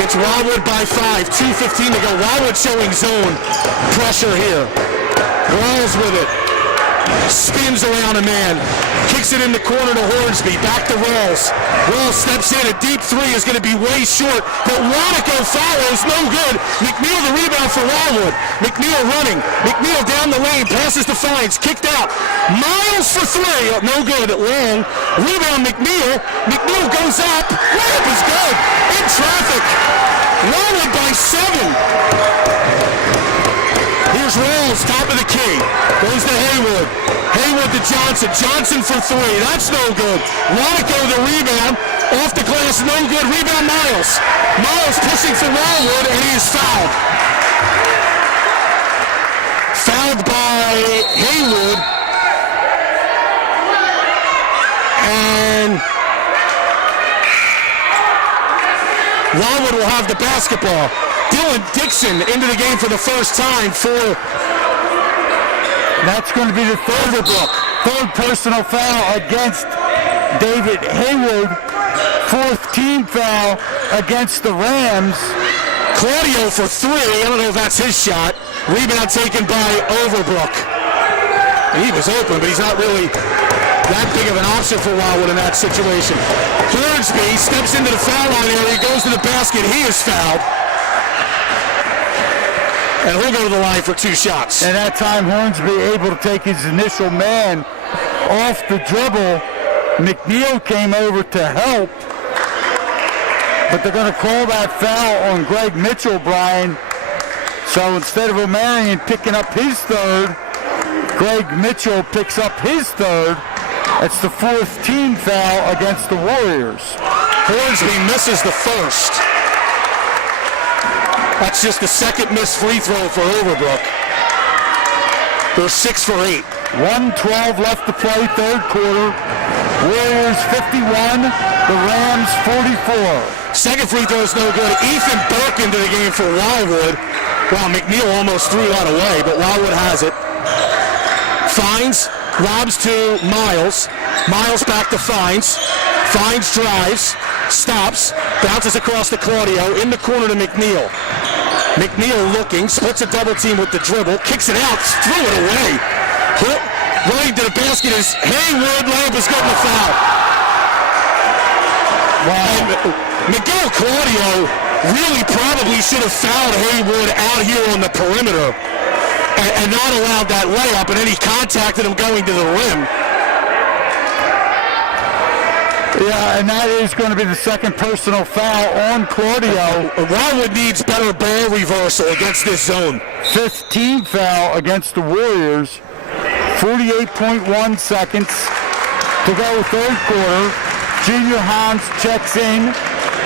It's Wildwood by 5, 2:15 to go. Wildwood showing zone pressure here. Rawls with it. spins around a man, kicks it in the corner to Hornsby, back to Rawls. Rawls steps in, a deep three is going to be way short, but Wanico follows, no good. McNeil the rebound for Wildwood. McNeil running, McNeil down the lane, passes to Fines, kicked out. Miles for three, no good, long. Rebound McNeil, McNeil goes up, layup is good, in traffic. Wildwood by 7. Here's Rawls, top of the key. Goes to Haywood. Haywood to Johnson. Johnson for three. That's no good. Wanico the rebound. Off the glass, no good. Rebound Miles. Miles pushing for Wildwood, and he is fouled. Fouled by Haywood. And Wildwood will have the basketball. Dylan Dixon into the game for the first time for... That's going to be the third personal foul against David Haywood. Fourth team foul against the Rams. Claudio for three. I don't know if that's his shot. Rebound taken by Overbrook. He was open, but he's not really that big of an option for Wildwood in that situation. Hornsby steps into the foul line area, goes to the basket. He is fouled. And he'll go to the line for 2 shots. And that time Hornsby able to take his initial man off the dribble. McNeil came over to help. But they're going to call that foul on Greg Mitchell, Brian. So instead of O'Marion picking up his third, Greg Mitchell picks up his third. It's the fourth team foul against the Warriors. Hornsby misses the first. That's just the second missed free throw for Overbrook. They're 6 for 8. 1:12 left to play, third quarter. Warriors 51, the Rams 44. Second free throw is no good. Ethan Burke into the game for Wildwood. Wow, McNeil almost threw that away, but Wildwood has it. Fines, lobs to Miles. Miles back to Fines. Fines drives, stops, bounces across to Claudio, in the corner to McNeil. McNeil looking, splits a double team with the dribble, kicks it out, threw it away. Running to the basket is Haywood, layup is good in the foul. Wow. Miguel Claudio really probably should have fouled Haywood out here on the perimeter and not allowed that layup, and then he contacted him going to the rim. Yeah, and that is going to be the second personal foul on Claudio. Wildwood needs better ball reversal against this zone. 15 foul against the Warriors. 48.1 seconds to go third quarter. Junior Hans checks in.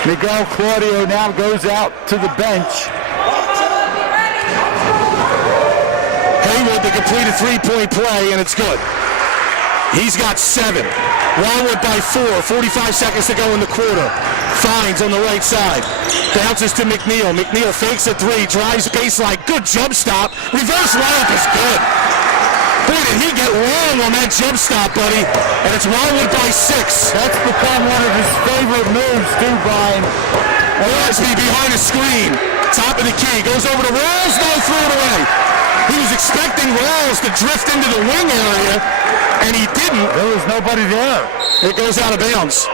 Miguel Claudio now goes out to the bench. Haywood to complete a three-point play, and it's good. He's got 7. Wildwood by 4. 45 seconds to go in the quarter. Fines on the right side. Bounces to McNeil. McNeil fakes a 3. Drives baseline. Good jump stop. Reverse layup is good. Boy, did he get long on that jump stop, buddy. And it's Wildwood by 6. That's become one of his favorite moves, too, Brian. Hornsby behind the screen. Top of the key. Goes over to Rawls. No, threw it away. He was expecting Rawls to drift into the wing area, and he didn't. There was nobody there. It goes out of bounds.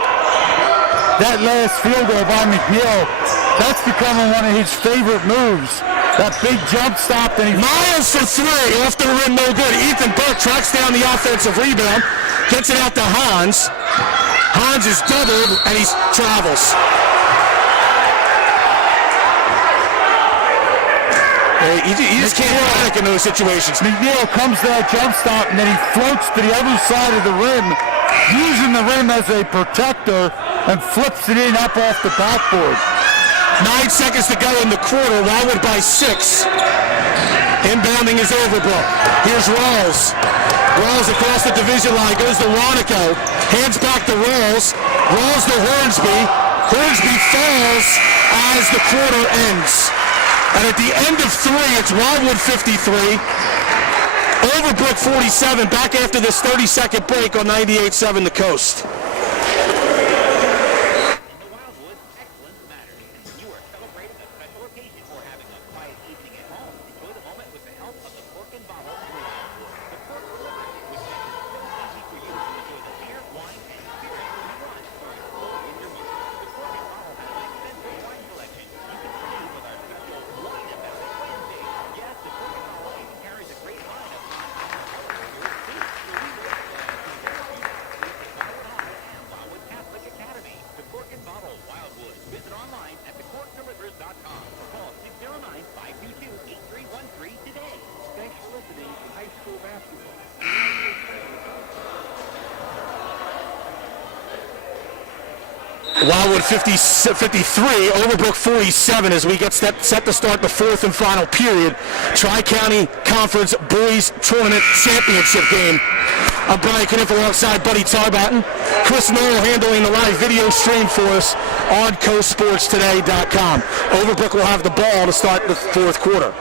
That last field goal by McNeil, that's becoming one of his favorite moves. That big jump stop that he... Miles for 3, off the rim, no good. Ethan Burke tracks down the offensive rebound, gets it out to Hans. Hans is doubled, and he travels. You just can't panic in those situations. McNeil comes to that jump stop, and then he floats to the other side of the rim, using the rim as a protector, and flips it in up off the backboard. 9 seconds to go in the quarter. Wildwood by 6. Inbounding is Overbrook. Here's Rawls. Rawls across the division line. Goes to Wanico. Hands back to Rawls. Rawls to Hornsby. Hornsby falls as the quarter ends. And at the end of 3, it's Wildwood 53. Overbrook 47. Back after this 30-second break on 98.7 The Coast. school basketball. Wildwood 53, Overbrook 47 as we get set to start the fourth and final period. Tri-County Conference Boys Tournament Championship game. I'm Brian Kniff alongside Buddy Tarbatten. Chris Knoll handling the live video stream for us on coastsportstoday.com. Overbrook will have the ball to start the fourth quarter.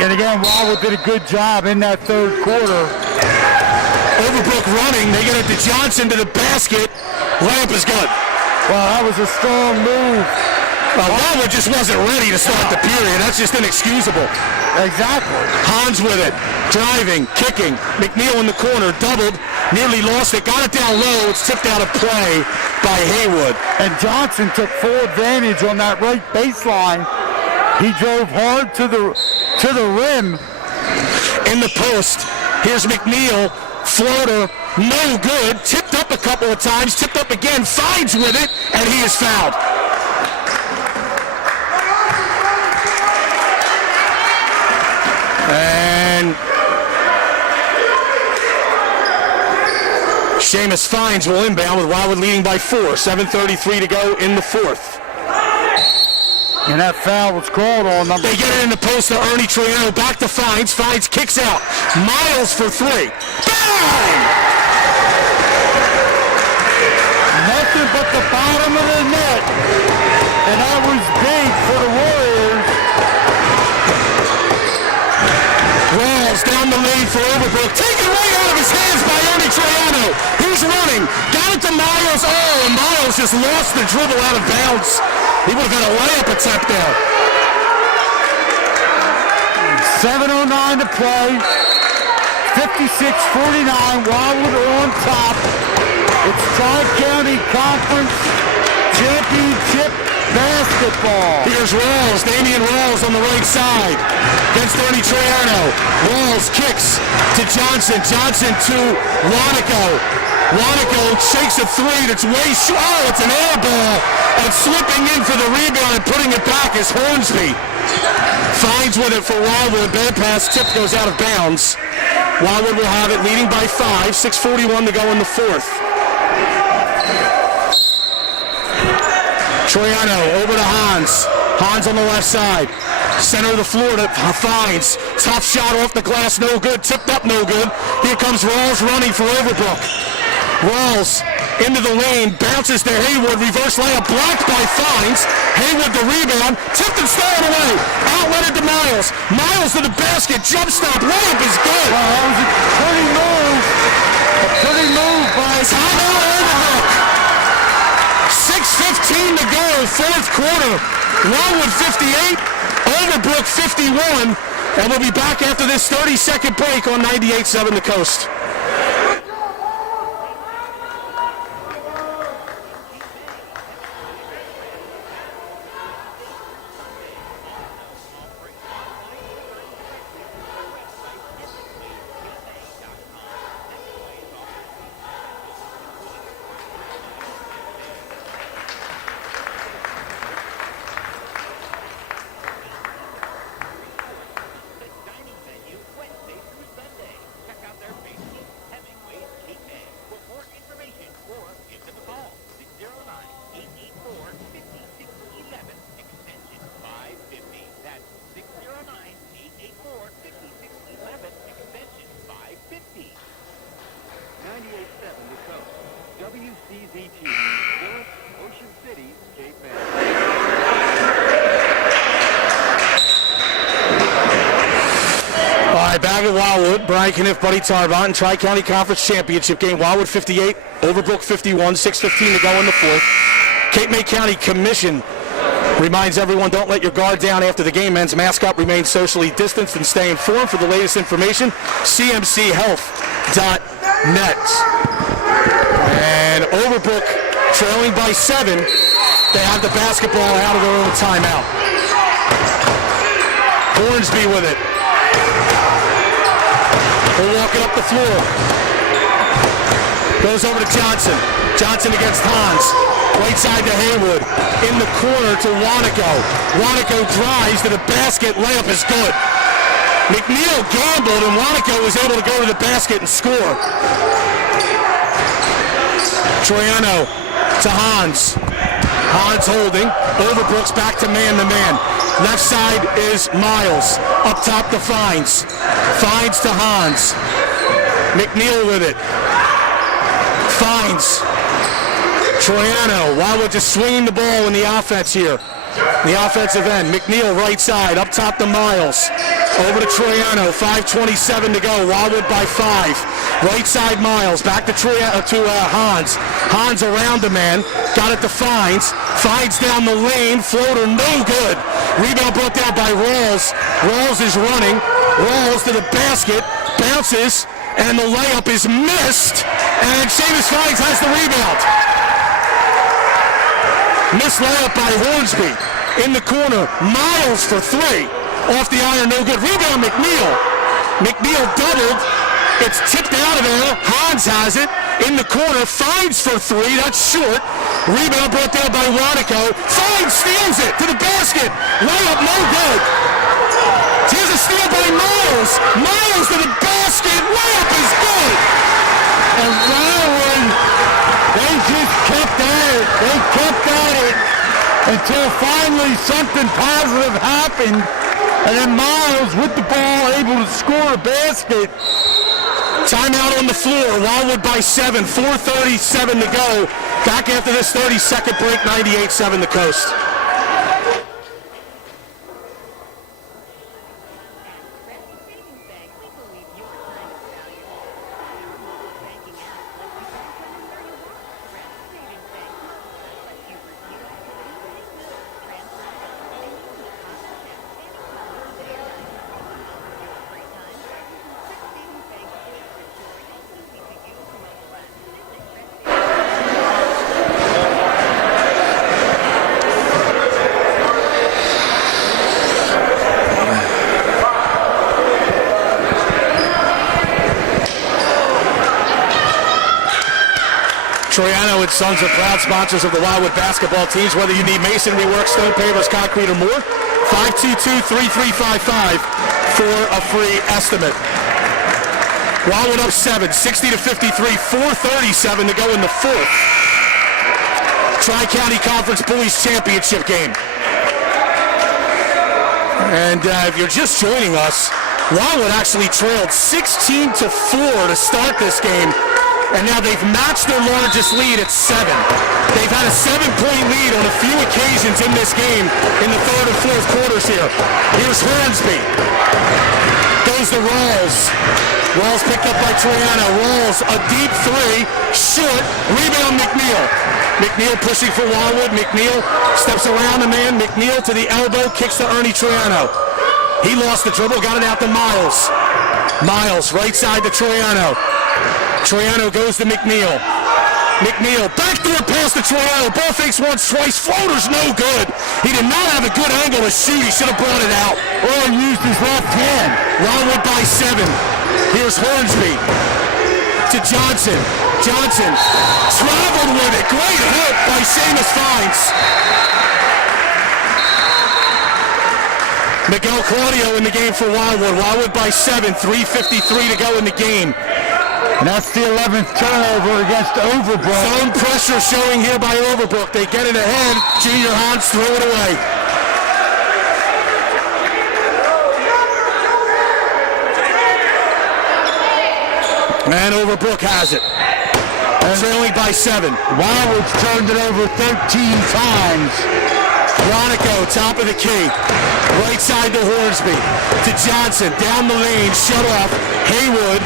And again, Wildwood did a good job in that third quarter. Overbrook running, they get it to Johnson to the basket. Layup is good. Well, that was a strong move. Wildwood just wasn't ready to start the period. That's just inexcusable. Exactly. Hans with it, driving, kicking. McNeil in the corner, doubled, nearly lost it, got it down low. It's tipped out of play by Haywood. And Johnson took full advantage on that right baseline. He drove hard to the rim. In the post, here's McNeil. Floater, no good. Tipped up a couple of times, tipped up again, Fines with it, and he is fouled. And Seamus Fines will inbound with Wildwood leading by 4. 7:33 to go in the fourth. And that foul was called on them. They get it in the post to Ernie Triano. Back to Fines. Fines kicks out. Miles for 3. Bang! Nothing but the bottom of the net. And that was big for the Warriors. Rawls down the lane for Overbrook. Taken right out of his hands by Ernie Triano. He's running. Got it to Miles. Oh, and Miles just lost the dribble out of bounds. He would have had a layup attempt there. 7:09 to play. 56-49. Wildwood on top. It's Tri-County Conference Championship basketball. Here's Rawls. Damian Rawls on the right side against Ernie Triano. Rawls kicks to Johnson. Johnson to Wanico. Wanico shakes a 3 that's way short. Oh, it's an air ball. And slipping in for the rebound and putting it back is Hornsby. Fines with it for Wildwood. Bad pass. Tip goes out of bounds. Wildwood will have it leading by 5. 6:41 to go in the fourth. Troiano over to Hans. Hans on the left side. Center of the floor to Fines. Tough shot off the glass, no good. Tipped up, no good. Here comes Rawls running for Overbrook. Rawls into the lane, bounces to Haywood. Reverse layup blocked by Fines. Haywood the rebound. Tipped and stolen away. Outletted to Miles. Miles to the basket. Jump stop. Layup is good. Well, that was a pretty move. A pretty move by Timeout Overbrook. 6:15 to go, fourth quarter. Wildwood 58, Overbrook 51, and we'll be back after this 30-second break on 98.7 The Coast. Back at Wildwood, Brian Kniff, Buddy Tarbatten, Tri-County Conference Championship game. Wildwood 58, Overbrook 51, 6:15 to go in the fourth. Cape May County Commission reminds everyone, don't let your guard down after the game ends. Mascot remain socially distanced and stay informed. For the latest information, cmchealth.net. And Overbrook trailing by 7. They have the basketball out of their own timeout. Hornsby with it. They're walking up the floor. Goes over to Johnson. Johnson against Hans. Right side to Haywood. In the corner to Wanico. Wanico drives to the basket. Layup is good. McNeil gambled, and Wanico was able to go to the basket and score. Troiano to Hans. Hans holding. Overbrook's back to man-to-man. Left side is Miles. Up top to Fines. Fines to Hans. McNeil with it. Fines. Troiano. Wildwood just swinging the ball in the offense here. The offensive end. McNeil right side. Up top to Miles. Over to Troiano. 5:27 to go. Wildwood by 5. Right side Miles. Back to Hans. Hans around the man. Got it to Fines. Fines down the lane. Floater no good. Rebound brought down by Rawls. Rawls is running. Rawls to the basket. Bounces. And the layup is missed. And Seamus Fines has the rebound. Missed layup by Hornsby. In the corner. Miles for 3. Off the iron, no good. Rebound McNeil. McNeil doubled. It's tipped out of there. Hans has it. In the corner. Fines for 3. That's short. Rebound brought down by Wanico. Fines steals it to the basket. Layup no good. Here's a steal by Miles. Miles to the basket. Layup is good. And Wildwood, they just kept at it. They kept at it until finally something positive happened. And then Miles with the ball able to score a basket. Timeout on the floor. Wildwood by 7. 4:37 to go. Back after this 30-second break. 98-7 the Coast. Troiano and Sons are proud sponsors of the Wildwood basketball teams. Whether you need masonry work, stone pavers, concrete, or more, 522-3355 for a free estimate. Wildwood up 7, 60-53, 4:37 to go in the fourth. Tri-County Conference Boys Championship game. And if you're just joining us, Wildwood actually trailed 16-4 to start this game. And now they've matched their largest lead at 7. They've had a 7-point lead on a few occasions in this game in the third and fourth quarters here. Here's Hornsby. Goes to Rawls. Rawls picked up by Troiano. Rawls, a deep 3. Short. Rebound McNeil. McNeil pushing for Wildwood. McNeil steps around the man. McNeil to the elbow. Kicks to Ernie Troiano. He lost the dribble. Got it out to Miles. Miles, right side to Troiano. Troiano goes to McNeil. McNeil, backdoor pass to Troiano. Ball fakes once, twice. Floater's no good. He did not have a good angle to shoot. He should have brought it out. Or used his left hand. Wildwood by 7. Here's Hornsby to Johnson. Johnson traveled with it. Great hit by Seamus Fines. Miguel Claudio in the game for Wildwood. Wildwood by 7. 3:53 to go in the game. And that's the 11th turnover against Overbrook. Zone pressure showing here by Overbrook. They get it ahead. Junior Hans throw it away. And Overbrook has it. Trailing by 7. Wildwood's turned it over 13 times. Wanico, top of the key. Right side to Hornsby. To Johnson, down the lane, shut off. Haywood,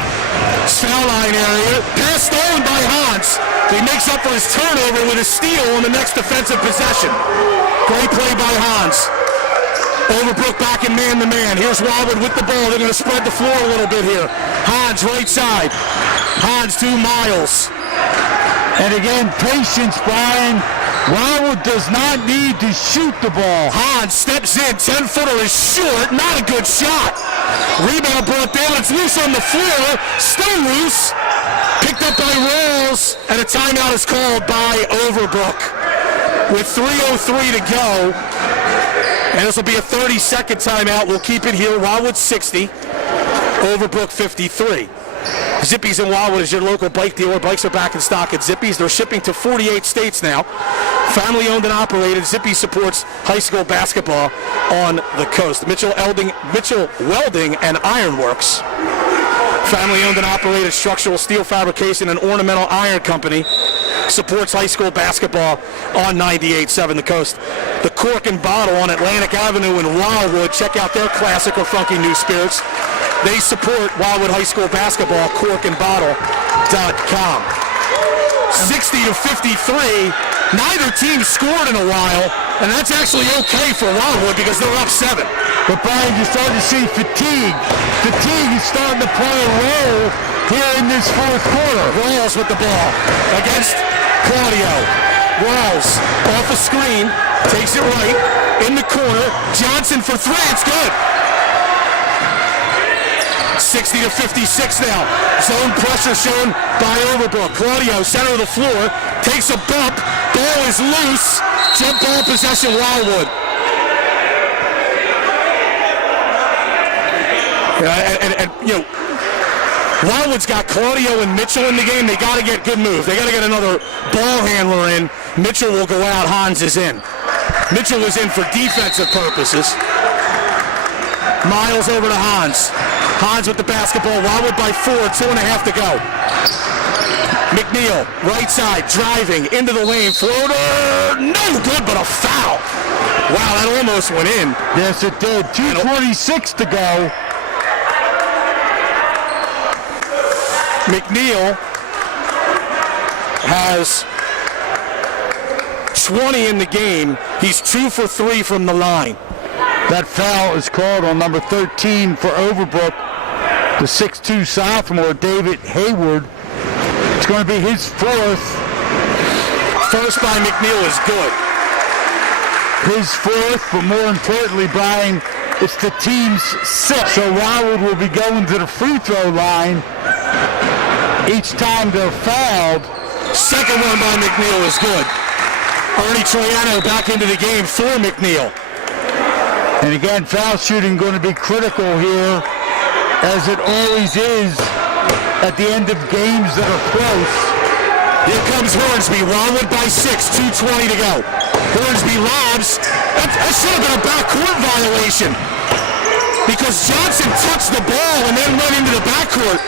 foul line area. Pass stolen by Hans. He makes up for his turnover with a steal on the next defensive possession. Great play by Hans. Overbrook back in man-to-man. Here's Wildwood with the ball. They're going to spread the floor a little bit here. Hans, right side. Hans to Miles. And again, patience, Brian. Wildwood does not need to shoot the ball. Hans steps in. 10-footer is short. Not a good shot. Rebound brought down. It's loose on the floor. Still loose. Picked up by Rawls. fouls, and a timeout is called by Overbrook with 3:03 to go. And this will be a 30-second timeout. We'll keep it here. Wildwood 60, Overbrook 53. Zippy's in Wildwood is your local bike dealer. Bikes are back in stock at Zippy's. They're shipping to 48 states now. Family owned and operated. Zippy supports high school basketball on the coast. Mitchell Welding and Ironworks. Family owned and operated structural steel fabrication and ornamental iron company supports high school basketball on 98.7 the coast. The Cork and Bottle on Atlantic Avenue in Wildwood. Check out their classic or funky new spirits. They support Wildwood High School basketball, corkandbottle.com. 60-53. Neither team scored in a while, and that's actually okay for Wildwood because they're up 7. But Brian, you're starting to see fatigue. Fatigue is starting to play a role here in this fourth quarter. Rawls with the ball against Claudio. Rawls off a screen, takes it right, in the corner. Johnson for 3, it's good. 60-56 now. Zone pressure shown by Overbrook. Claudio, center of the floor, takes a bump. Ball is loose. Jump ball possession, Wildwood. And you know, Wildwood's got Claudio and Mitchell in the game. They got to get good move. They got to get another ball handler in. Mitchell will go out. Hans is in. Mitchell is in for defensive purposes. Miles over to Hans. Hans with the basketball. Wildwood by 4. 2.5 to go. McNeil, right side, driving into the lane. Floater, no good, but a foul. Wow, that almost went in. Yes, it did. 2:26 to go. McNeil has 20 in the game. He's 2 for 3 from the line. That foul is called on number 13 for Overbrook, the 6'2 sophomore, David Hayward. It's going to be his 4th. First by McNeil is good. His 4th, but more importantly, Brian, it's the team's 6th. So Wildwood will be going to the free throw line each time they're fouled. Second one by McNeil is good. Ernie Troiano back into the game for McNeil. And again, foul shooting going to be critical here, as it always is at the end of games that are close. Here comes Hornsby. Wildwood by 6, 2:20 to go. Hornsby lobs. That should have been a backcourt violation because Johnson touched the ball and then went into the backcourt.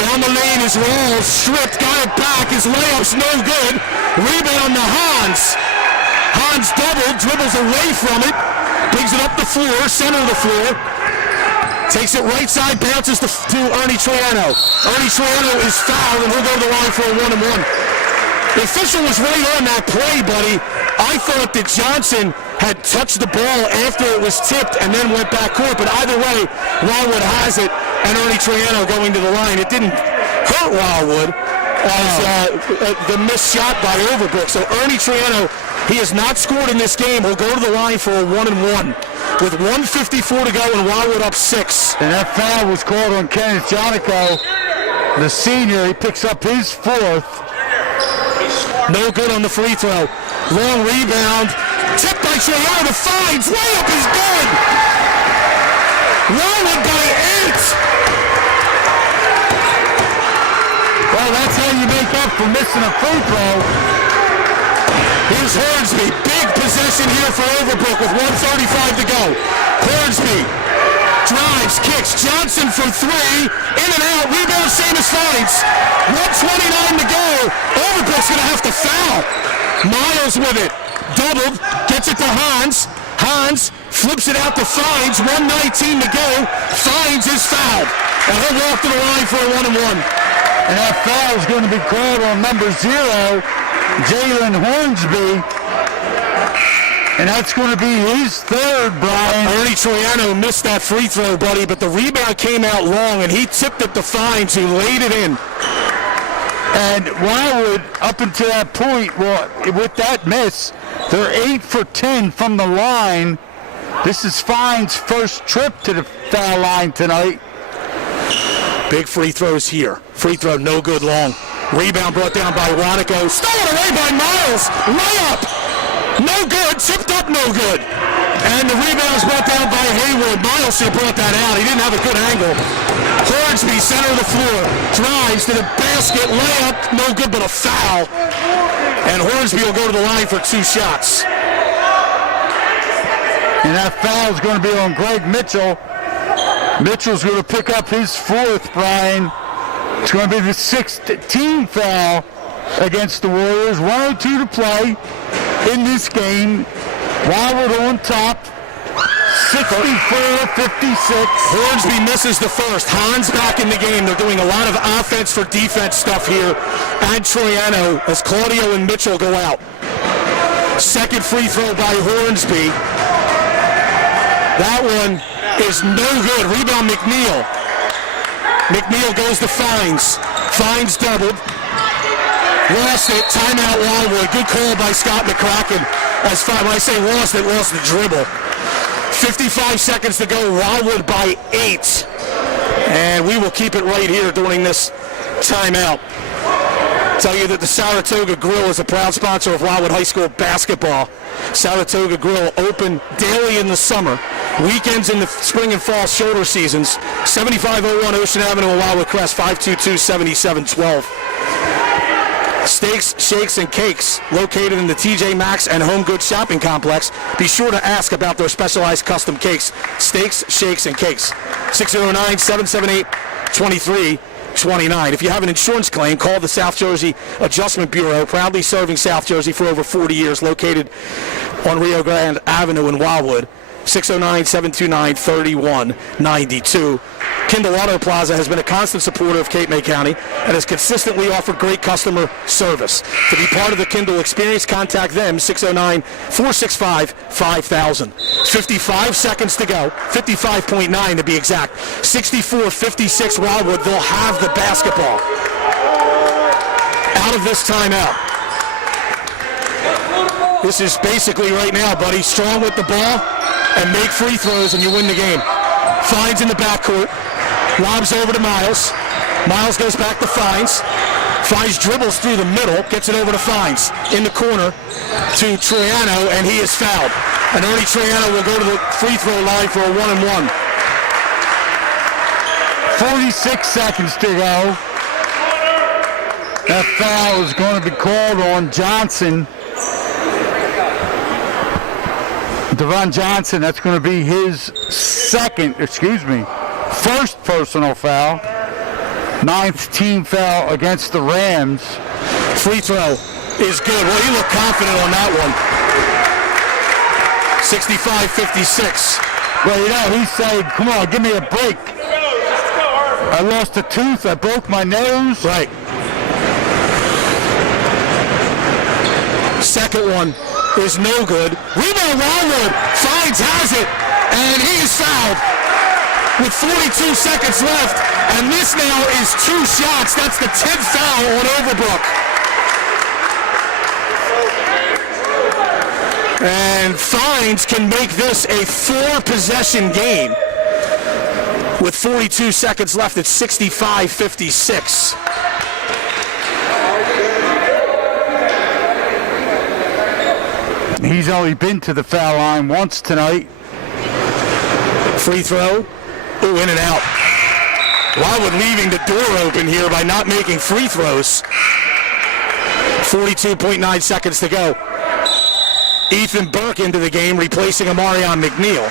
Down the lane is Rawls, stripped, got it back. His layup's no good. Rebound to Hans. Hans doubled, dribbles away from it, brings it up the floor, center of the floor. Takes it right side, bounces to Ernie Troiano. Ernie Troiano is fouled, and he'll go to the line for a 1-and-1. The official was right on that play, buddy. I thought that Johnson had touched the ball after it was tipped and then went back court, but either way, Wildwood has it, and Ernie Troiano going to the line. It didn't hurt Wildwood as the missed shot by Overbrook. So Ernie Troiano, he has not scored in this game. He'll go to the line for a 1-and-1. With 1:54 to go and Wildwood up 6. And that foul was called on Kenneth Jonico, the senior. He picks up his 4th. No good on the free throw. Long rebound. Tipped by Troiano to Fines. Layup is good. Wildwood by 8. Well, that's how you make up for missing a free throw. Here's Hornsby. Big possession here for Overbrook with 1:35 to go. Hornsby drives, kicks. Johnson for 3. In and out. Rebound, same as Fines. 1:29 to go. Overbrook's going to have to foul. Miles with it. Doubled. Gets it to Hans. Hans flips it out to Fines. 1:19 to go. Fines is fouled. And he'll walk to the line for a 1-and-1. And that foul is going to be called on number 0, Jalen Hornsby. And that's going to be his 3rd, Brian. Ernie Troiano missed that free throw, buddy, but the rebound came out long, and he tipped it to Fines, who laid it in. And Wildwood, up until that point, well, with that miss, they're 8 for 10 from the line. This is Fines' first trip to the foul line tonight. Big free throws here. Free throw, no good long. Rebound brought down by Wanico. Stolen away by Miles. Layup. No good. Tipped up, no good. And the rebound's brought down by Hayward. Miles should have brought that out. He didn't have a good angle. Hornsby, center of the floor. Drives to the basket. Layup. No good, but a foul. And Hornsby will go to the line for 2 shots. And that foul is going to be on Greg Mitchell. Mitchell's going to pick up his 4th, Brian. It's going to be the 6th team foul against the Warriors. 1:02 to play in this game. Wildwood on top, 64-56. Hornsby misses the first. Hans back in the game. They're doing a lot of offense for defense stuff here at Troiano as Claudio and Mitchell go out. Second free throw by Hornsby. That one is no good. Rebound McNeil. McNeil goes to Fines. Fines doubled. Lost it. Timeout Wildwood. Good call by Scott McCracken. As far when I say lost it, lost the dribble. 55 seconds to go. Wildwood by 8. And we will keep it right here during this timeout. Tell you that the Saratoga Grill is a proud sponsor of Wildwood High School basketball. Saratoga Grill open daily in the summer, weekends in the spring and fall shoulder seasons. 7501 Ocean Avenue in Wildwood Crest, 522-7712. Steaks, shakes, and cakes located in the TJ Maxx and Home Goods shopping complex. Be sure to ask about their specialized custom cakes. Steaks, shakes, and cakes. 609-778-2329. If you have an insurance claim, call the South Jersey Adjustment Bureau, proudly serving South Jersey for over 40 years, located on Rio Grande Avenue in Wildwood. 609-729-3192. Kindle Auto Plaza has been a constant supporter of Cape May County and has consistently offered great customer service. To be part of the Kindle experience, contact them, 609-465-5000. 55 seconds to go, 55.9 to be exact. 64-56 Wildwood. They'll have the basketball. Out of this timeout. This is basically right now, buddy, strong with the ball and make free throws and you win the game. Fines in the backcourt. Lobs over to Miles. Miles goes back to Fines. Fines dribbles through the middle, gets it over to Fines. In the corner to Troiano, and he is fouled. And Ernie Troiano will go to the free throw line for a 1-and-1. 46 seconds to go. That foul is going to be called on Johnson. Devon Johnson, that's going to be his first personal foul. 9th team foul against the Rams. Free throw is good. Well, he looked confident on that one. 65-56. Well, you know, he said, come on, give me a break. I lost a tooth, I broke my nose. Right. Second one is no good. Rebound Wildwood. Fines has it, and he is fouled with 42 seconds left, and this now is 2 shots. That's the 10th foul on Overbrook. And Fines can make this a 4-possession game. With 42 seconds left, it's 65-56. He's only been to the foul line once tonight. Free throw. Ooh, in and out. Wildwood leaving the door open here by not making free throws. 42.9 seconds to go. Ethan Burke into the game, replacing Amarion McNeil.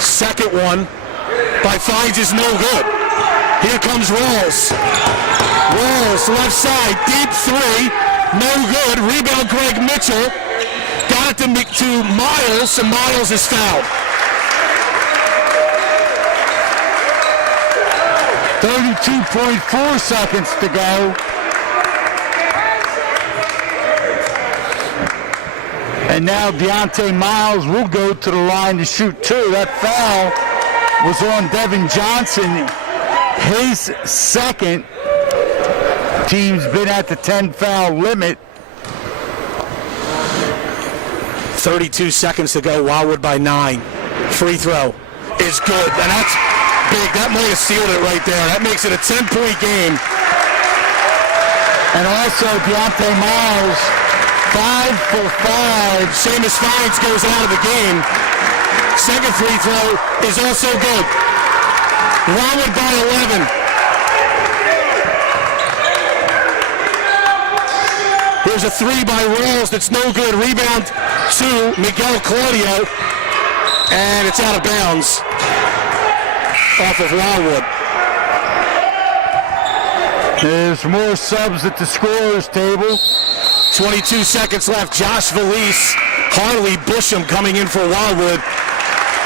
Second one by Fines is no good. Here comes Rawls. Rawls, left side, deep 3, no good. Rebound Greg Mitchell. Got it to Miles, and Miles is fouled. 32.4 seconds to go. And now Deontay Miles will go to the line to shoot 2. That foul was on Devin Johnson. His second. Team's been at the 10 foul limit. 32 seconds to go. Wildwood by 9. Free throw is good, and that's big. That might have sealed it right there. That makes it a 10-point game. And also Deontay Miles, 5 for 5. Seamus Fines goes out of the game. Second free throw is also good. Wildwood by 11. Here's a three by Rawls that's no good. Rebound to Miguel Claudio, and it's out of bounds off of Wildwood. There's more subs at the scorer's table. 22 seconds left. Josh Valise, Harley Busham coming in for Wildwood.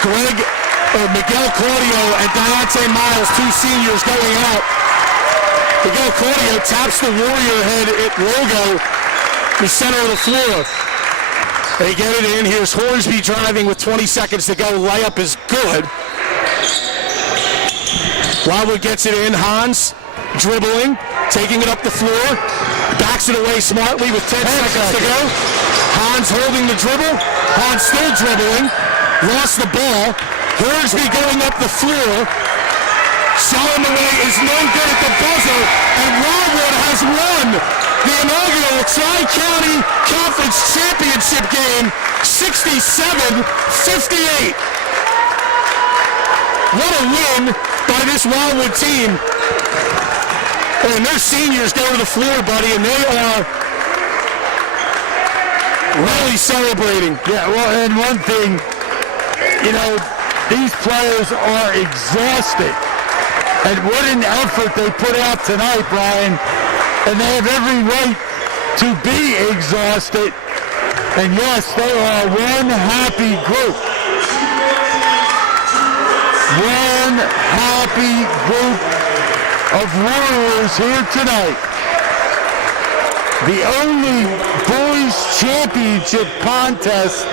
Miguel Claudio and Deontay Miles, two seniors going out. Miguel Claudio taps the Warrior head logo in the center of the floor. They get it in. Here's Hornsby driving with 20 seconds to go. Layup is good. Wildwood gets it in. Hans dribbling, taking it up the floor, backs it away smartly with 10 seconds to go. Hans holding the dribble. Hans still dribbling. Lost the ball. Hornsby going up the floor. Showing the way is no good at the buzzer, and Wildwood has won the inaugural Tri-County Conference Championship game, 67-58. What a win by this Wildwood team. And their seniors go to the floor, buddy, and they are really celebrating. Yeah, well, and one thing, you know, these players are exhausted. And what an effort they put out tonight, Brian. And they have every right to be exhausted. And yes, they are one happy group. One happy group of Warriors here tonight. The only boys championship contest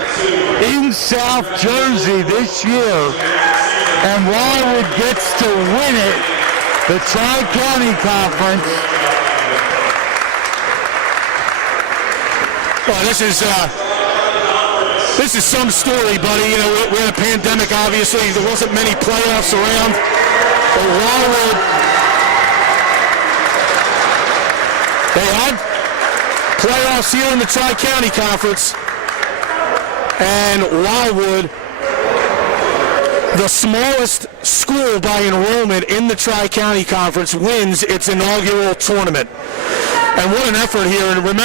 in South Jersey this year. And Wildwood gets to win it, the Tri-County Conference. Well, this is some story, buddy. You know, we had a pandemic, obviously. There wasn't many playoffs around. But Wildwood, they had playoffs here in the Tri-County Conference. And Wildwood, the smallest school by enrollment in the Tri-County Conference, wins its inaugural tournament. And what an effort here. And remember,